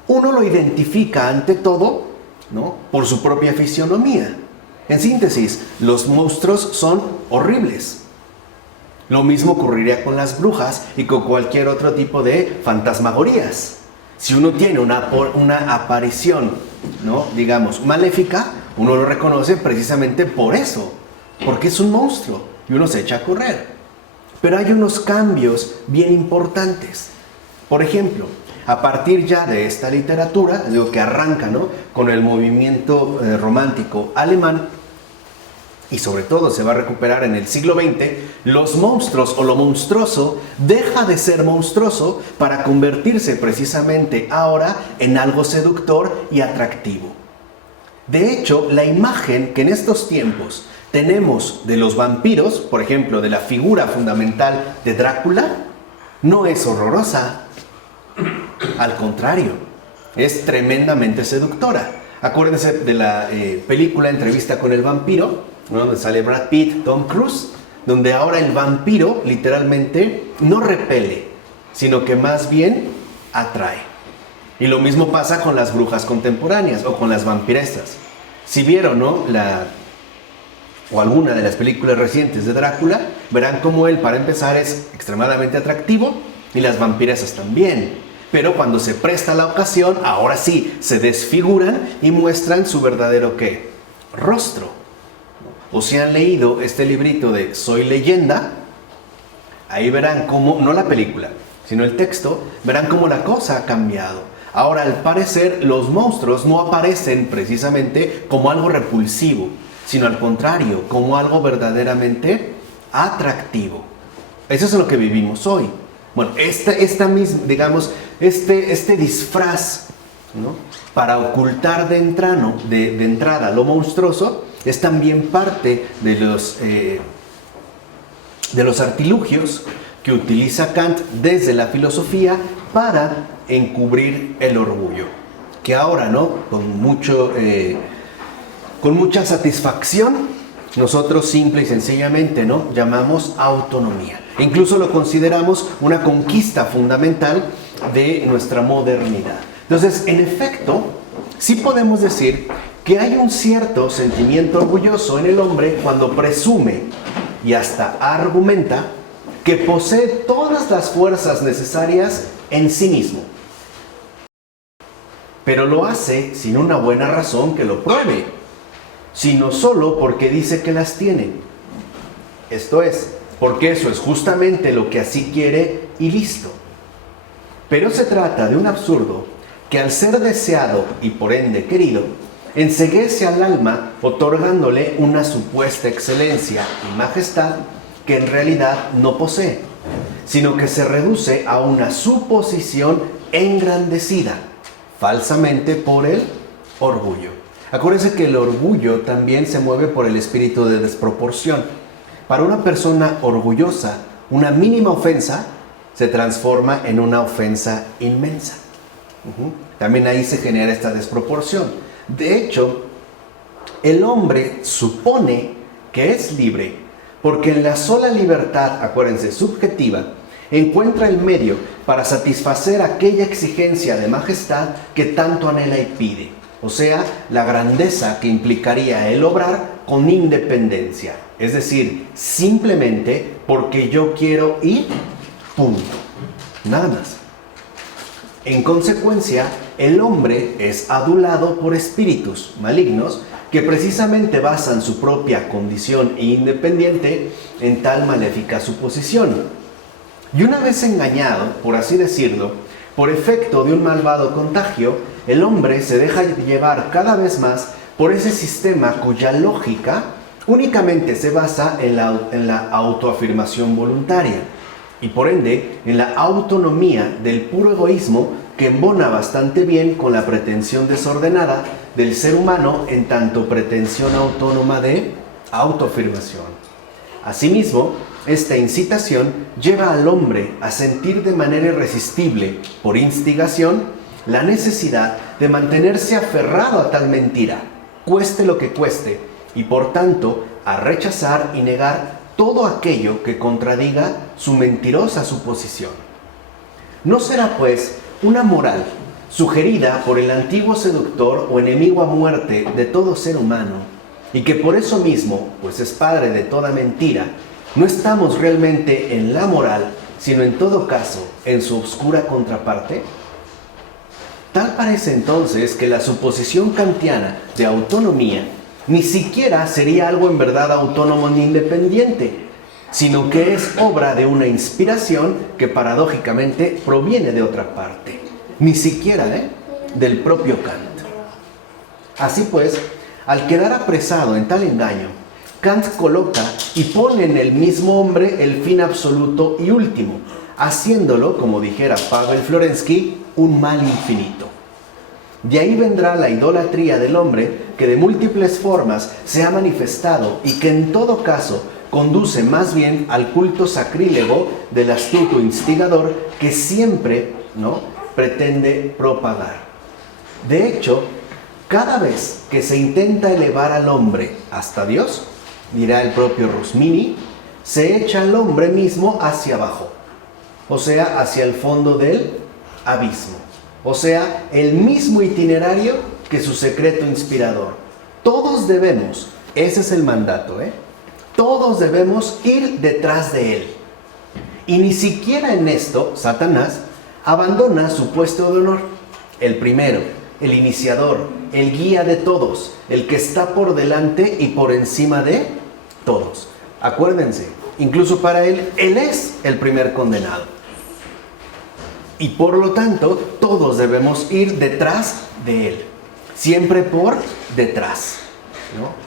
uno lo identifica ante todo, ¿no?, por su propia fisionomía. En síntesis, los monstruos son horribles. Lo mismo ocurriría con las brujas y con cualquier otro tipo de fantasmagorías. Si uno tiene una aparición, ¿no?, digamos, maléfica, uno lo reconoce precisamente por eso, porque es un monstruo y uno se echa a correr. Pero hay unos cambios bien importantes. Por ejemplo, a partir ya de esta literatura, digo que arranca, ¿no?, con el movimiento romántico alemán, y sobre todo se va a recuperar en el siglo XX, los monstruos o lo monstruoso deja de ser monstruoso para convertirse precisamente ahora en algo seductor y atractivo. De hecho, la imagen que en estos tiempos tenemos de los vampiros, por ejemplo, de la figura fundamental de Drácula, no es horrorosa. Al contrario, es tremendamente seductora. Acuérdense de la película Entrevista con el vampiro, ¿no?, donde sale Brad Pitt, Tom Cruise, donde ahora el vampiro literalmente no repele, sino que más bien atrae. Y lo mismo pasa con las brujas contemporáneas o con las vampiresas. Si vieron, ¿no?, o alguna de las películas recientes de Drácula, verán cómo él, para empezar, es extremadamente atractivo y las vampiresas también. Pero cuando se presta la ocasión, ahora sí, se desfiguran y muestran su verdadero ¿qué? Rostro. O si han leído este librito de Soy Leyenda, ahí verán cómo, no la película, sino el texto, verán cómo la cosa ha cambiado. Ahora, al parecer, los monstruos no aparecen precisamente como algo repulsivo, sino al contrario, como algo verdaderamente atractivo. Eso es lo que vivimos hoy. Bueno, esta misma, digamos, este disfraz, ¿no?, para ocultar de entrada lo monstruoso, es también parte de los artilugios que utiliza Kant desde la filosofía para encubrir el orgullo, que ahora, ¿no?, con mucha satisfacción, nosotros simple y sencillamente, ¿no?, llamamos autonomía. Incluso lo consideramos una conquista fundamental de nuestra modernidad. Entonces, en efecto, sí podemos decir que hay un cierto sentimiento orgulloso en el hombre cuando presume y hasta argumenta que posee todas las fuerzas necesarias en sí mismo. Pero lo hace sin una buena razón que lo pruebe, sino solo porque dice que las tiene. Esto es, porque eso es justamente lo que así quiere y listo. Pero se trata de un absurdo que, al ser deseado y por ende querido, enceguece al alma otorgándole una supuesta excelencia y majestad que en realidad no posee, sino que se reduce a una suposición engrandecida, falsamente por el orgullo. Acuérdense que el orgullo también se mueve por el espíritu de desproporción. Para una persona orgullosa, una mínima ofensa se transforma en una ofensa inmensa. También ahí se genera esta desproporción. De hecho, el hombre supone que es libre porque en la sola libertad, acuérdense, subjetiva, encuentra el medio para satisfacer aquella exigencia de majestad que tanto anhela y pide. O sea, la grandeza que implicaría el obrar con independencia. Es decir, simplemente porque yo quiero y punto. Nada más. En consecuencia, el hombre es adulado por espíritus malignos que precisamente basan su propia condición independiente en tal maléfica suposición. Y una vez engañado, por así decirlo, por efecto de un malvado contagio, el hombre se deja llevar cada vez más por ese sistema cuya lógica únicamente se basa en la autoafirmación voluntaria y por ende en la autonomía del puro egoísmo que embona bastante bien con la pretensión desordenada del ser humano en tanto pretensión autónoma de autoafirmación. Asimismo, esta incitación lleva al hombre a sentir de manera irresistible, por instigación, la necesidad de mantenerse aferrado a tal mentira, cueste lo que cueste, y por tanto a rechazar y negar todo aquello que contradiga su mentirosa suposición. ¿No será, pues, una moral sugerida por el antiguo seductor o enemigo a muerte de todo ser humano, y que por eso mismo, pues es padre de toda mentira, no estamos realmente en la moral, sino en todo caso en su oscura contraparte? Tal parece entonces que la suposición kantiana de autonomía ni siquiera sería algo en verdad autónomo ni independiente, sino que es obra de una inspiración que paradójicamente proviene de otra parte, ni siquiera del propio Kant. Así pues, al quedar apresado en tal engaño, Kant coloca y pone en el mismo hombre el fin absoluto y último, haciéndolo, como dijera Pavel Florensky, un mal infinito. De ahí vendrá la idolatría del hombre que de múltiples formas se ha manifestado y que en todo caso conduce más bien al culto sacrílego del astuto instigador que siempre pretende propagar. De hecho, cada vez que se intenta elevar al hombre hasta Dios, dirá el propio Rosmini, se echa al hombre mismo hacia abajo, o sea, hacia el fondo del abismo. O sea, el mismo itinerario que su secreto inspirador. Todos debemos, ese es el mandato, todos debemos ir detrás de él. Y ni siquiera en esto, Satanás abandona su puesto de honor. El primero, el iniciador, el guía de todos, el que está por delante y por encima de todos. Acuérdense, incluso para él es el primer condenado. Y por lo tanto, todos debemos ir detrás de él, siempre por detrás,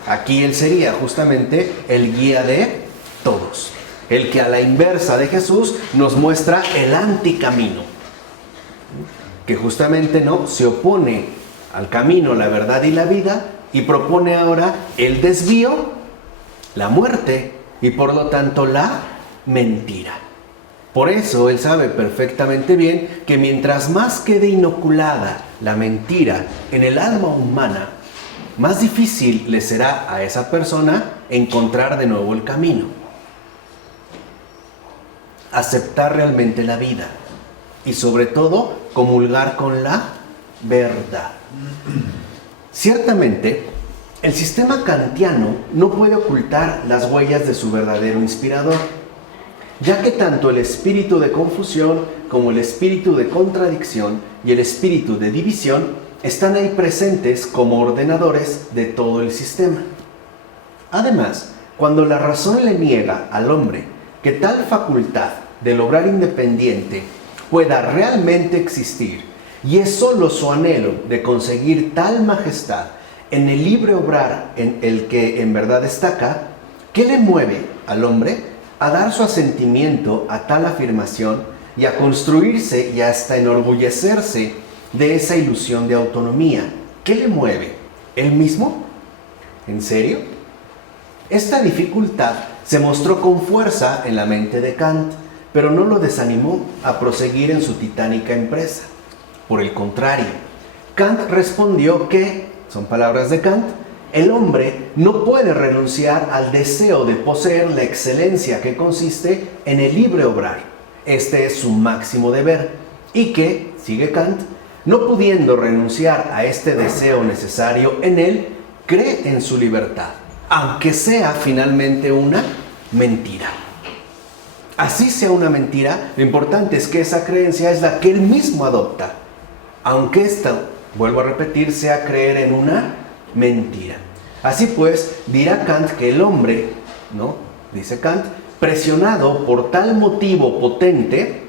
Aquí él sería justamente el guía de todos, el que a la inversa de Jesús nos muestra el anticamino, que justamente se opone al camino, la verdad y la vida, y propone ahora el desvío, la muerte y por lo tanto la mentira. Por eso él sabe perfectamente bien que mientras más quede inoculada la mentira en el alma humana, más difícil le será a esa persona encontrar de nuevo el camino, aceptar realmente la vida y sobre todo comulgar con la verdad. Ciertamente, el sistema kantiano no puede ocultar las huellas de su verdadero inspirador, ya que tanto el espíritu de confusión como el espíritu de contradicción y el espíritu de división están ahí presentes como ordenadores de todo el sistema. Además, cuando la razón le niega al hombre que tal facultad del obrar independiente pueda realmente existir, y es solo su anhelo de conseguir tal majestad en el libre obrar en el que en verdad destaca, ¿qué le mueve al hombre a dar su asentimiento a tal afirmación y a construirse y hasta enorgullecerse de esa ilusión de autonomía? ¿Qué le mueve? ¿Él mismo? ¿En serio? Esta dificultad se mostró con fuerza en la mente de Kant, pero no lo desanimó a proseguir en su titánica empresa. Por el contrario, Kant respondió que, son palabras de Kant, el hombre no puede renunciar al deseo de poseer la excelencia que consiste en el libre obrar. Este es su máximo deber. Y que, sigue Kant, no pudiendo renunciar a este deseo necesario en él, cree en su libertad, aunque sea finalmente una mentira. Así sea una mentira, lo importante es que esa creencia es la que él mismo adopta, aunque esta, vuelvo a repetir, sea creer en una mentira. Así pues, dirá Kant que el hombre, dice Kant, presionado por tal motivo potente,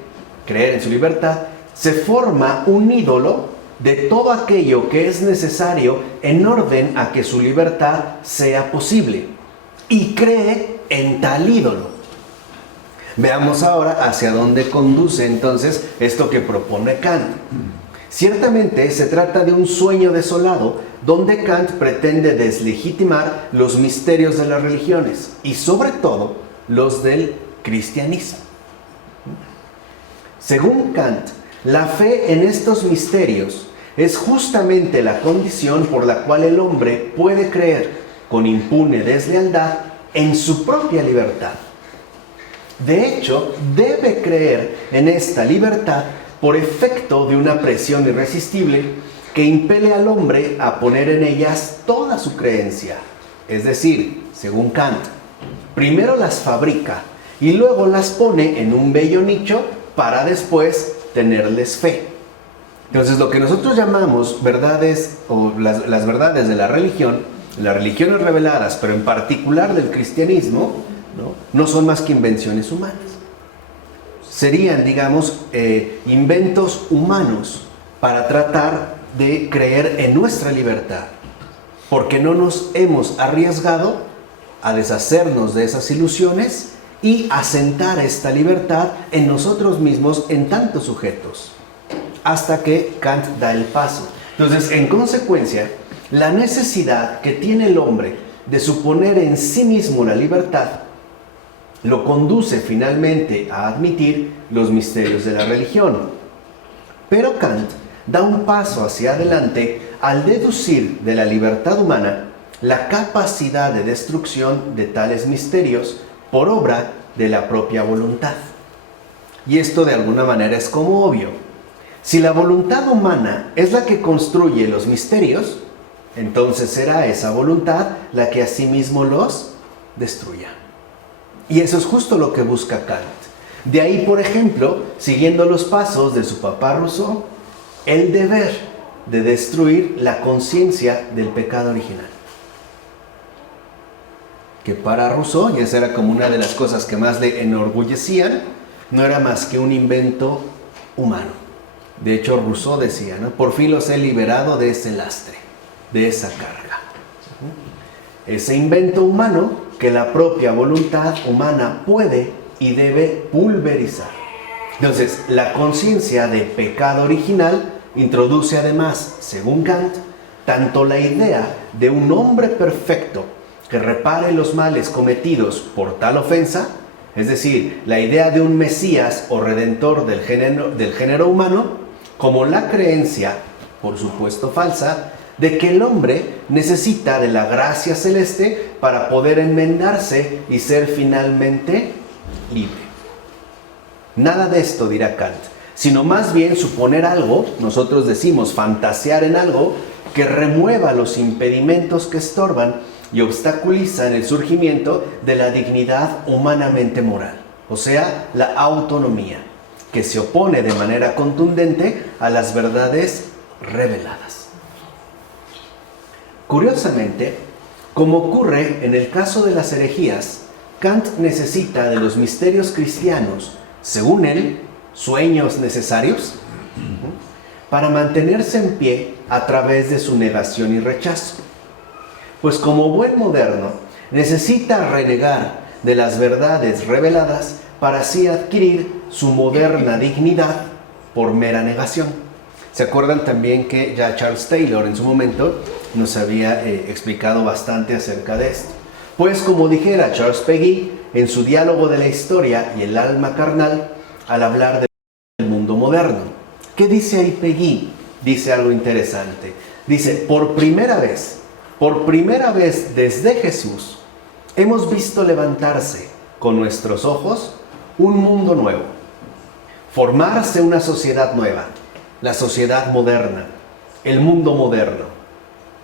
creer en su libertad, se forma un ídolo de todo aquello que es necesario en orden a que su libertad sea posible, y cree en tal ídolo. Veamos ahora hacia dónde conduce entonces esto que propone Kant. Ciertamente se trata de un sueño desolado donde Kant pretende deslegitimar los misterios de las religiones y sobre todo los del cristianismo. Según Kant, la fe en estos misterios es justamente la condición por la cual el hombre puede creer con impune deslealtad en su propia libertad. De hecho, debe creer en esta libertad por efecto de una presión irresistible que impele al hombre a poner en ellas toda su creencia. Es decir, según Kant, primero las fabrica y luego las pone en un bello nicho para después tenerles fe. Entonces, lo que nosotros llamamos verdades o las verdades de la religión, las religiones reveladas, pero en particular del cristianismo, no son más que invenciones humanas. Serían, digamos, inventos humanos para tratar de creer en nuestra libertad, porque no nos hemos arriesgado a deshacernos de esas ilusiones y asentar esta libertad en nosotros mismos en tantos sujetos, hasta que Kant da el paso. Entonces, en consecuencia, la necesidad que tiene el hombre de suponer en sí mismo la libertad lo conduce finalmente a admitir los misterios de la religión. Pero Kant da un paso hacia adelante al deducir de la libertad humana la capacidad de destrucción de tales misterios por obra de la propia voluntad. Y esto de alguna manera es como obvio. Si la voluntad humana es la que construye los misterios, entonces será esa voluntad la que asimismo los destruya. Y eso es justo lo que busca Kant. De ahí, por ejemplo, siguiendo los pasos de su papá Rousseau, el deber de destruir la conciencia del pecado original. Que para Rousseau, y esa era como una de las cosas que más le enorgullecían, no era más que un invento humano. De hecho, Rousseau decía, ¿no? Por fin los he liberado de ese lastre, de esa carga. Ese invento humano que la propia voluntad humana puede y debe pulverizar. Entonces, la conciencia de pecado original introduce además, según Kant, tanto la idea de un hombre perfecto que repare los males cometidos por tal ofensa, es decir, la idea de un Mesías o Redentor del género humano, como la creencia, por supuesto falsa, de que el hombre necesita de la gracia celeste para poder enmendarse y ser finalmente libre. Nada de esto, dirá Kant, sino más bien suponer algo, nosotros decimos fantasear en algo, que remueva los impedimentos que estorban y obstaculizan el surgimiento de la dignidad humanamente moral, o sea, la autonomía, que se opone de manera contundente a las verdades reveladas. Curiosamente, como ocurre en el caso de las herejías, Kant necesita de los misterios cristianos, según él, sueños necesarios, para mantenerse en pie a través de su negación y rechazo. Pues como buen moderno, necesita renegar de las verdades reveladas para así adquirir su moderna dignidad por mera negación. ¿Se acuerdan también que ya Charles Taylor en su momento nos había explicado bastante acerca de esto? Pues como dijera Charles Péguy en su diálogo de la historia y el alma carnal al hablar del mundo moderno. ¿Qué dice ahí Péguy? Dice algo interesante. Dice, por primera vez desde Jesús, hemos visto levantarse con nuestros ojos un mundo nuevo, formarse una sociedad nueva, la sociedad moderna, el mundo moderno,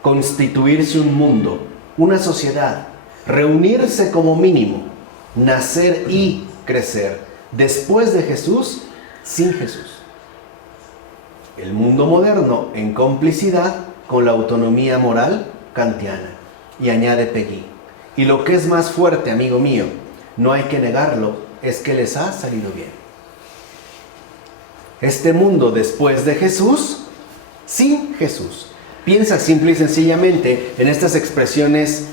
constituirse un mundo, una sociedad, reunirse como mínimo, nacer y crecer después de Jesús, sin Jesús. El mundo moderno en complicidad con la autonomía moral kantiana. Y añade Péguy, y lo que es más fuerte, amigo mío, no hay que negarlo, es que les ha salido bien. Este mundo después de Jesús, sin Jesús. Piensa simple y sencillamente en estas expresiones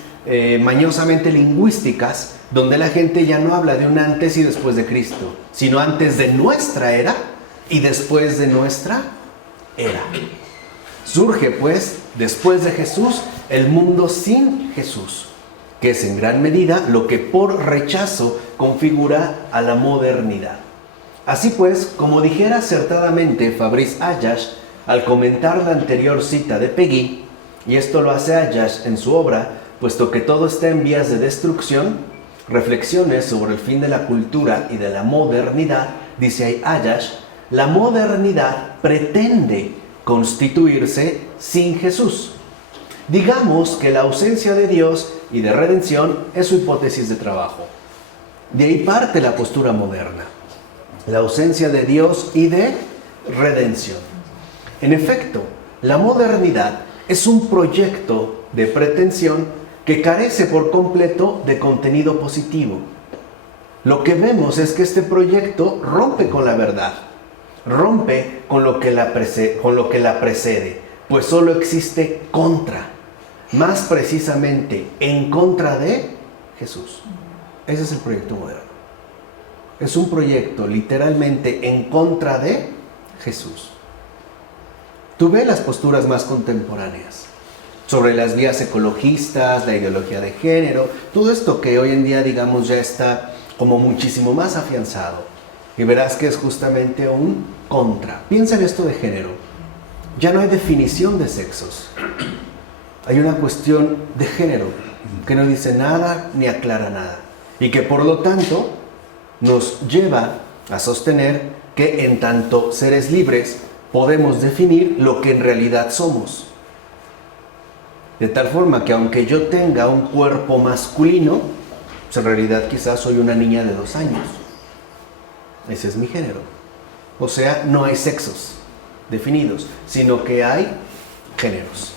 mañosamente lingüísticas, donde la gente ya no habla de un antes y después de Cristo, sino antes de nuestra era y después de nuestra era. Surge pues, después de Jesús, el mundo sin Jesús, que es en gran medida lo que por rechazo configura a la modernidad. Así pues, como dijera acertadamente Fabrice Ayash, al comentar la anterior cita de Peggy, y esto lo hace Ayash en su obra, puesto que todo está en vías de destrucción, reflexiones sobre el fin de la cultura y de la modernidad, dice ahí Ayash, la modernidad pretende constituirse sin Jesús. Digamos que la ausencia de Dios y de redención es su hipótesis de trabajo. De ahí parte la postura moderna, la ausencia de Dios y de redención. En efecto, la modernidad es un proyecto de pretensión que carece por completo de contenido positivo. Lo que vemos es que este proyecto rompe con la verdad, rompe con lo que la precede, pues solo existe contra, más precisamente en contra de Jesús. Ese es el proyecto moderno. Es un proyecto literalmente en contra de Jesús. Tú ves las posturas más contemporáneas sobre las vías ecologistas, la ideología de género, todo esto que hoy en día, digamos, ya está como muchísimo más afianzado. Y verás que es justamente un contra. Piensa en esto de género. Ya no hay definición de sexos. Hay una cuestión de género que no dice nada ni aclara nada. Y que por lo tanto nos lleva a sostener que en tanto seres libres podemos definir lo que en realidad somos. De tal forma que aunque yo tenga un cuerpo masculino, pues en realidad quizás soy una niña de 2 años. Ese es mi género. O sea, no hay sexos definidos, sino que hay géneros.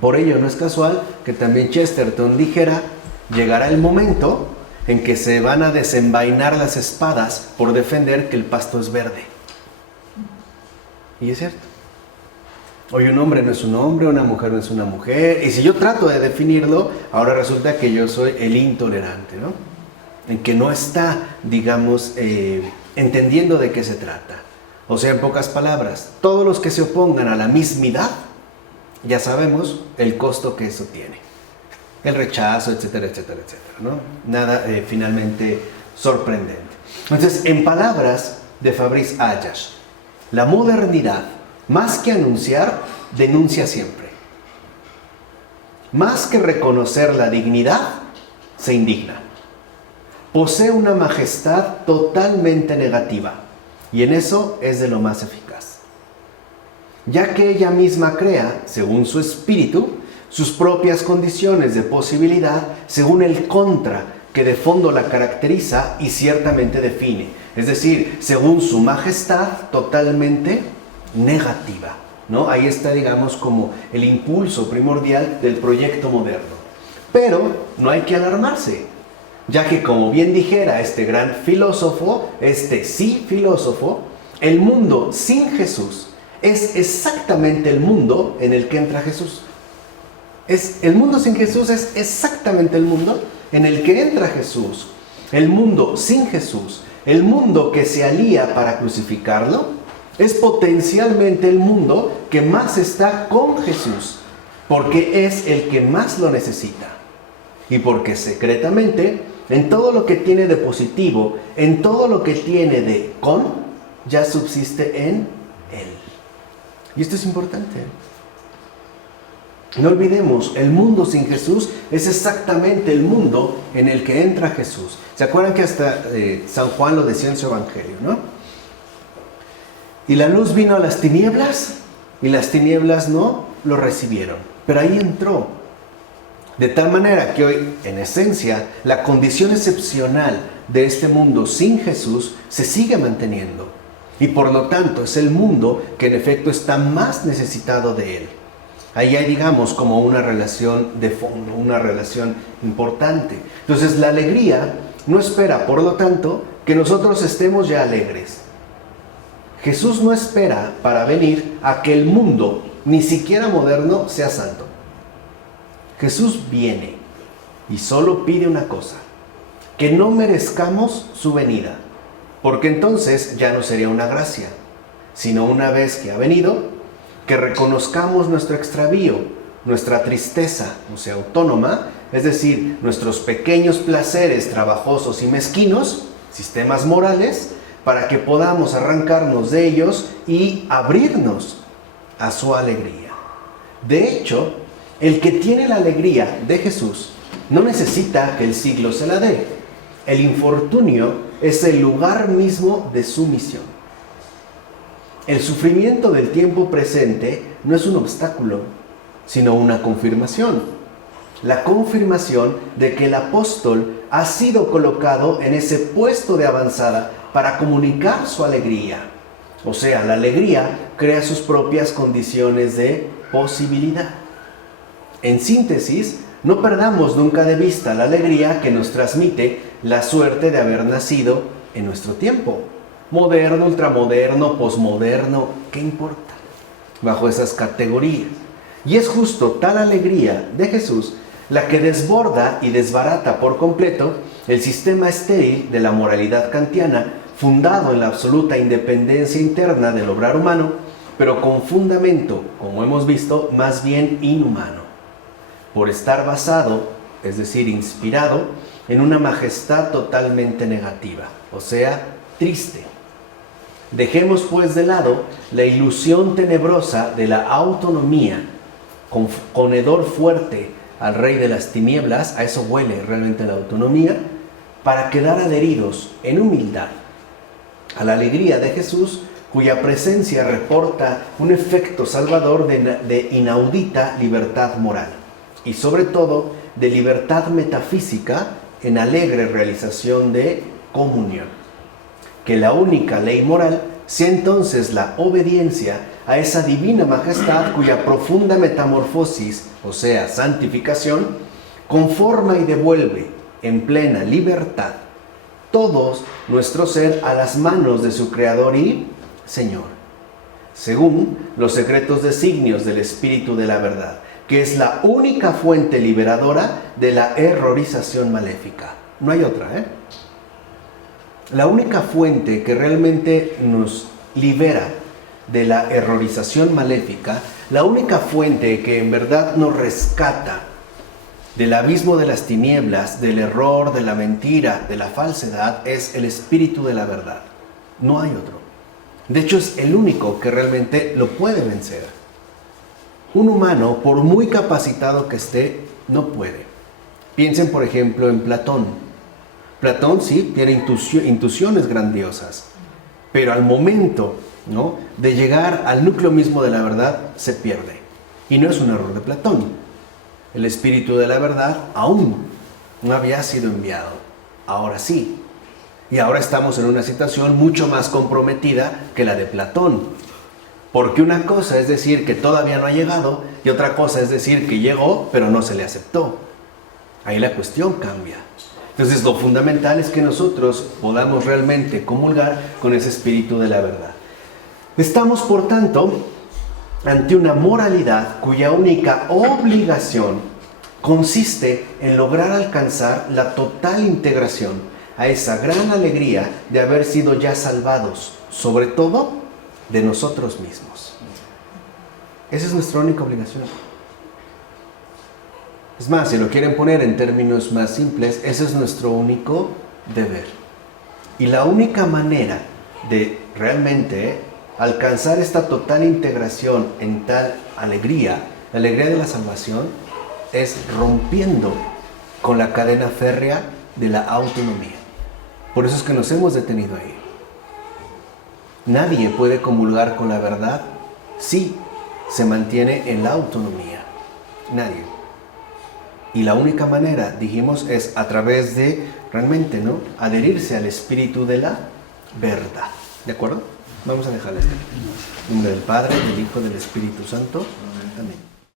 Por ello no es casual que también Chesterton dijera, llegará el momento en que se van a desenvainar las espadas por defender que el pasto es verde. Y es cierto. Hoy un hombre no es un hombre, una mujer no es una mujer, y si yo trato de definirlo, ahora resulta que yo soy el intolerante, ¿no? En que no está, digamos, entendiendo de qué se trata. O sea, en pocas palabras, todos los que se opongan a la mismidad, ya sabemos el costo que eso tiene. El rechazo, etcétera, etcétera, etcétera, ¿no? Nada finalmente sorprendente. Entonces, en palabras de Fabrice Ayash, la modernidad, más que anunciar, denuncia siempre. Más que reconocer la dignidad, se indigna. Posee una majestad totalmente negativa, y en eso es de lo más eficaz. Ya que ella misma crea, según su espíritu, sus propias condiciones de posibilidad, según el contra que de fondo la caracteriza y ciertamente define. Es decir, según su majestad totalmente negativa, ¿no? Ahí está, digamos, como el impulso primordial del proyecto moderno. Pero no hay que alarmarse, ya que, como bien dijera este gran filósofo, este sí filósofo, el mundo sin Jesús es exactamente el mundo en el que entra Jesús. El mundo sin Jesús es exactamente el mundo en el que entra Jesús. El mundo sin Jesús, el mundo que se alía para crucificarlo, es potencialmente el mundo que más está con Jesús, porque es el que más lo necesita. Y porque secretamente, en todo lo que tiene de positivo, en todo lo que tiene de con, ya subsiste en Él. Y esto es importante. No olvidemos, el mundo sin Jesús es exactamente el mundo en el que entra Jesús. ¿Se acuerdan que hasta San Juan lo decía en su Evangelio, no? Y la luz vino a las tinieblas, y las tinieblas no lo recibieron. Pero ahí entró. De tal manera que hoy, en esencia, la condición excepcional de este mundo sin Jesús se sigue manteniendo. Y por lo tanto es el mundo que en efecto está más necesitado de Él. Ahí hay, digamos, como una relación de fondo, una relación importante. Entonces la alegría no espera, por lo tanto, que nosotros estemos ya alegres. Jesús no espera para venir a que el mundo, ni siquiera moderno, sea santo. Jesús viene y solo pide una cosa, que no merezcamos su venida, porque entonces ya no sería una gracia, sino una vez que ha venido, que reconozcamos nuestro extravío, nuestra tristeza, o sea, autónoma, es decir, nuestros pequeños placeres trabajosos y mezquinos, sistemas morales, para que podamos arrancarnos de ellos y abrirnos a su alegría. De hecho, el que tiene la alegría de Jesús no necesita que el siglo se la dé. El infortunio es el lugar mismo de su misión. El sufrimiento del tiempo presente no es un obstáculo, sino una confirmación. La confirmación de que el apóstol ha sido colocado en ese puesto de avanzada para comunicar su alegría. O sea, la alegría crea sus propias condiciones de posibilidad. En síntesis, no perdamos nunca de vista la alegría que nos transmite la suerte de haber nacido en nuestro tiempo. Moderno, ultramoderno, posmoderno, ¿qué importa? Bajo esas categorías. Y es justo tal alegría de Jesús la que desborda y desbarata por completo el sistema estéril de la moralidad kantiana, fundado en la absoluta independencia interna del obrar humano, pero con fundamento, como hemos visto, más bien inhumano, por estar basado, es decir, inspirado, en una majestad totalmente negativa, o sea, triste. Dejemos pues de lado la ilusión tenebrosa de la autonomía, con hedor fuerte al rey de las tinieblas, a eso huele realmente la autonomía, para quedar adheridos en humildad a la alegría de Jesús, cuya presencia reporta un efecto salvador de inaudita libertad moral y sobre todo de libertad metafísica en alegre realización de comunión. Que la única ley moral sea entonces la obediencia a esa divina majestad cuya profunda metamorfosis, o sea, santificación, conforma y devuelve en plena libertad todos nuestro ser a las manos de su Creador y Señor, según los secretos designios del Espíritu de la verdad, que es la única fuente liberadora de la errorización maléfica. No hay otra, La única fuente que realmente nos libera de la errorización maléfica, la única fuente que en verdad nos rescata del abismo de las tinieblas, del error, de la mentira, de la falsedad, es el Espíritu de la verdad. No hay otro. De hecho, es el único que realmente lo puede vencer. Un humano, por muy capacitado que esté, no puede. Piensen, por ejemplo, en Platón. Platón sí tiene intuiciones grandiosas, pero al momento, ¿no?, de llegar al núcleo mismo de la verdad, se pierde. Y no es un error de Platón. El Espíritu de la verdad aún no había sido enviado. Ahora sí. Y ahora estamos en una situación mucho más comprometida que la de Platón. Porque una cosa es decir que todavía no ha llegado y otra cosa es decir que llegó pero no se le aceptó. Ahí la cuestión cambia. Entonces lo fundamental es que nosotros podamos realmente comulgar con ese Espíritu de la verdad. Estamos, por tanto, ante una moralidad cuya única obligación consiste en lograr alcanzar la total integración a esa gran alegría de haber sido ya salvados, sobre todo de nosotros mismos. Esa es nuestra única obligación. Es más, si lo quieren poner en términos más simples, ese es nuestro único deber. Y la única manera de realmente alcanzar esta total integración en tal alegría, la alegría de la salvación, es rompiendo con la cadena férrea de la autonomía. Por eso es que nos hemos detenido ahí. Nadie puede comulgar con la verdad si se mantiene en la autonomía. Nadie. Y la única manera, dijimos, es a través de realmente, ¿no?, adherirse al Espíritu de la verdad. ¿De acuerdo? Vamos a dejarle esto. En nombre del Padre, del Hijo, del Espíritu Santo. Amén.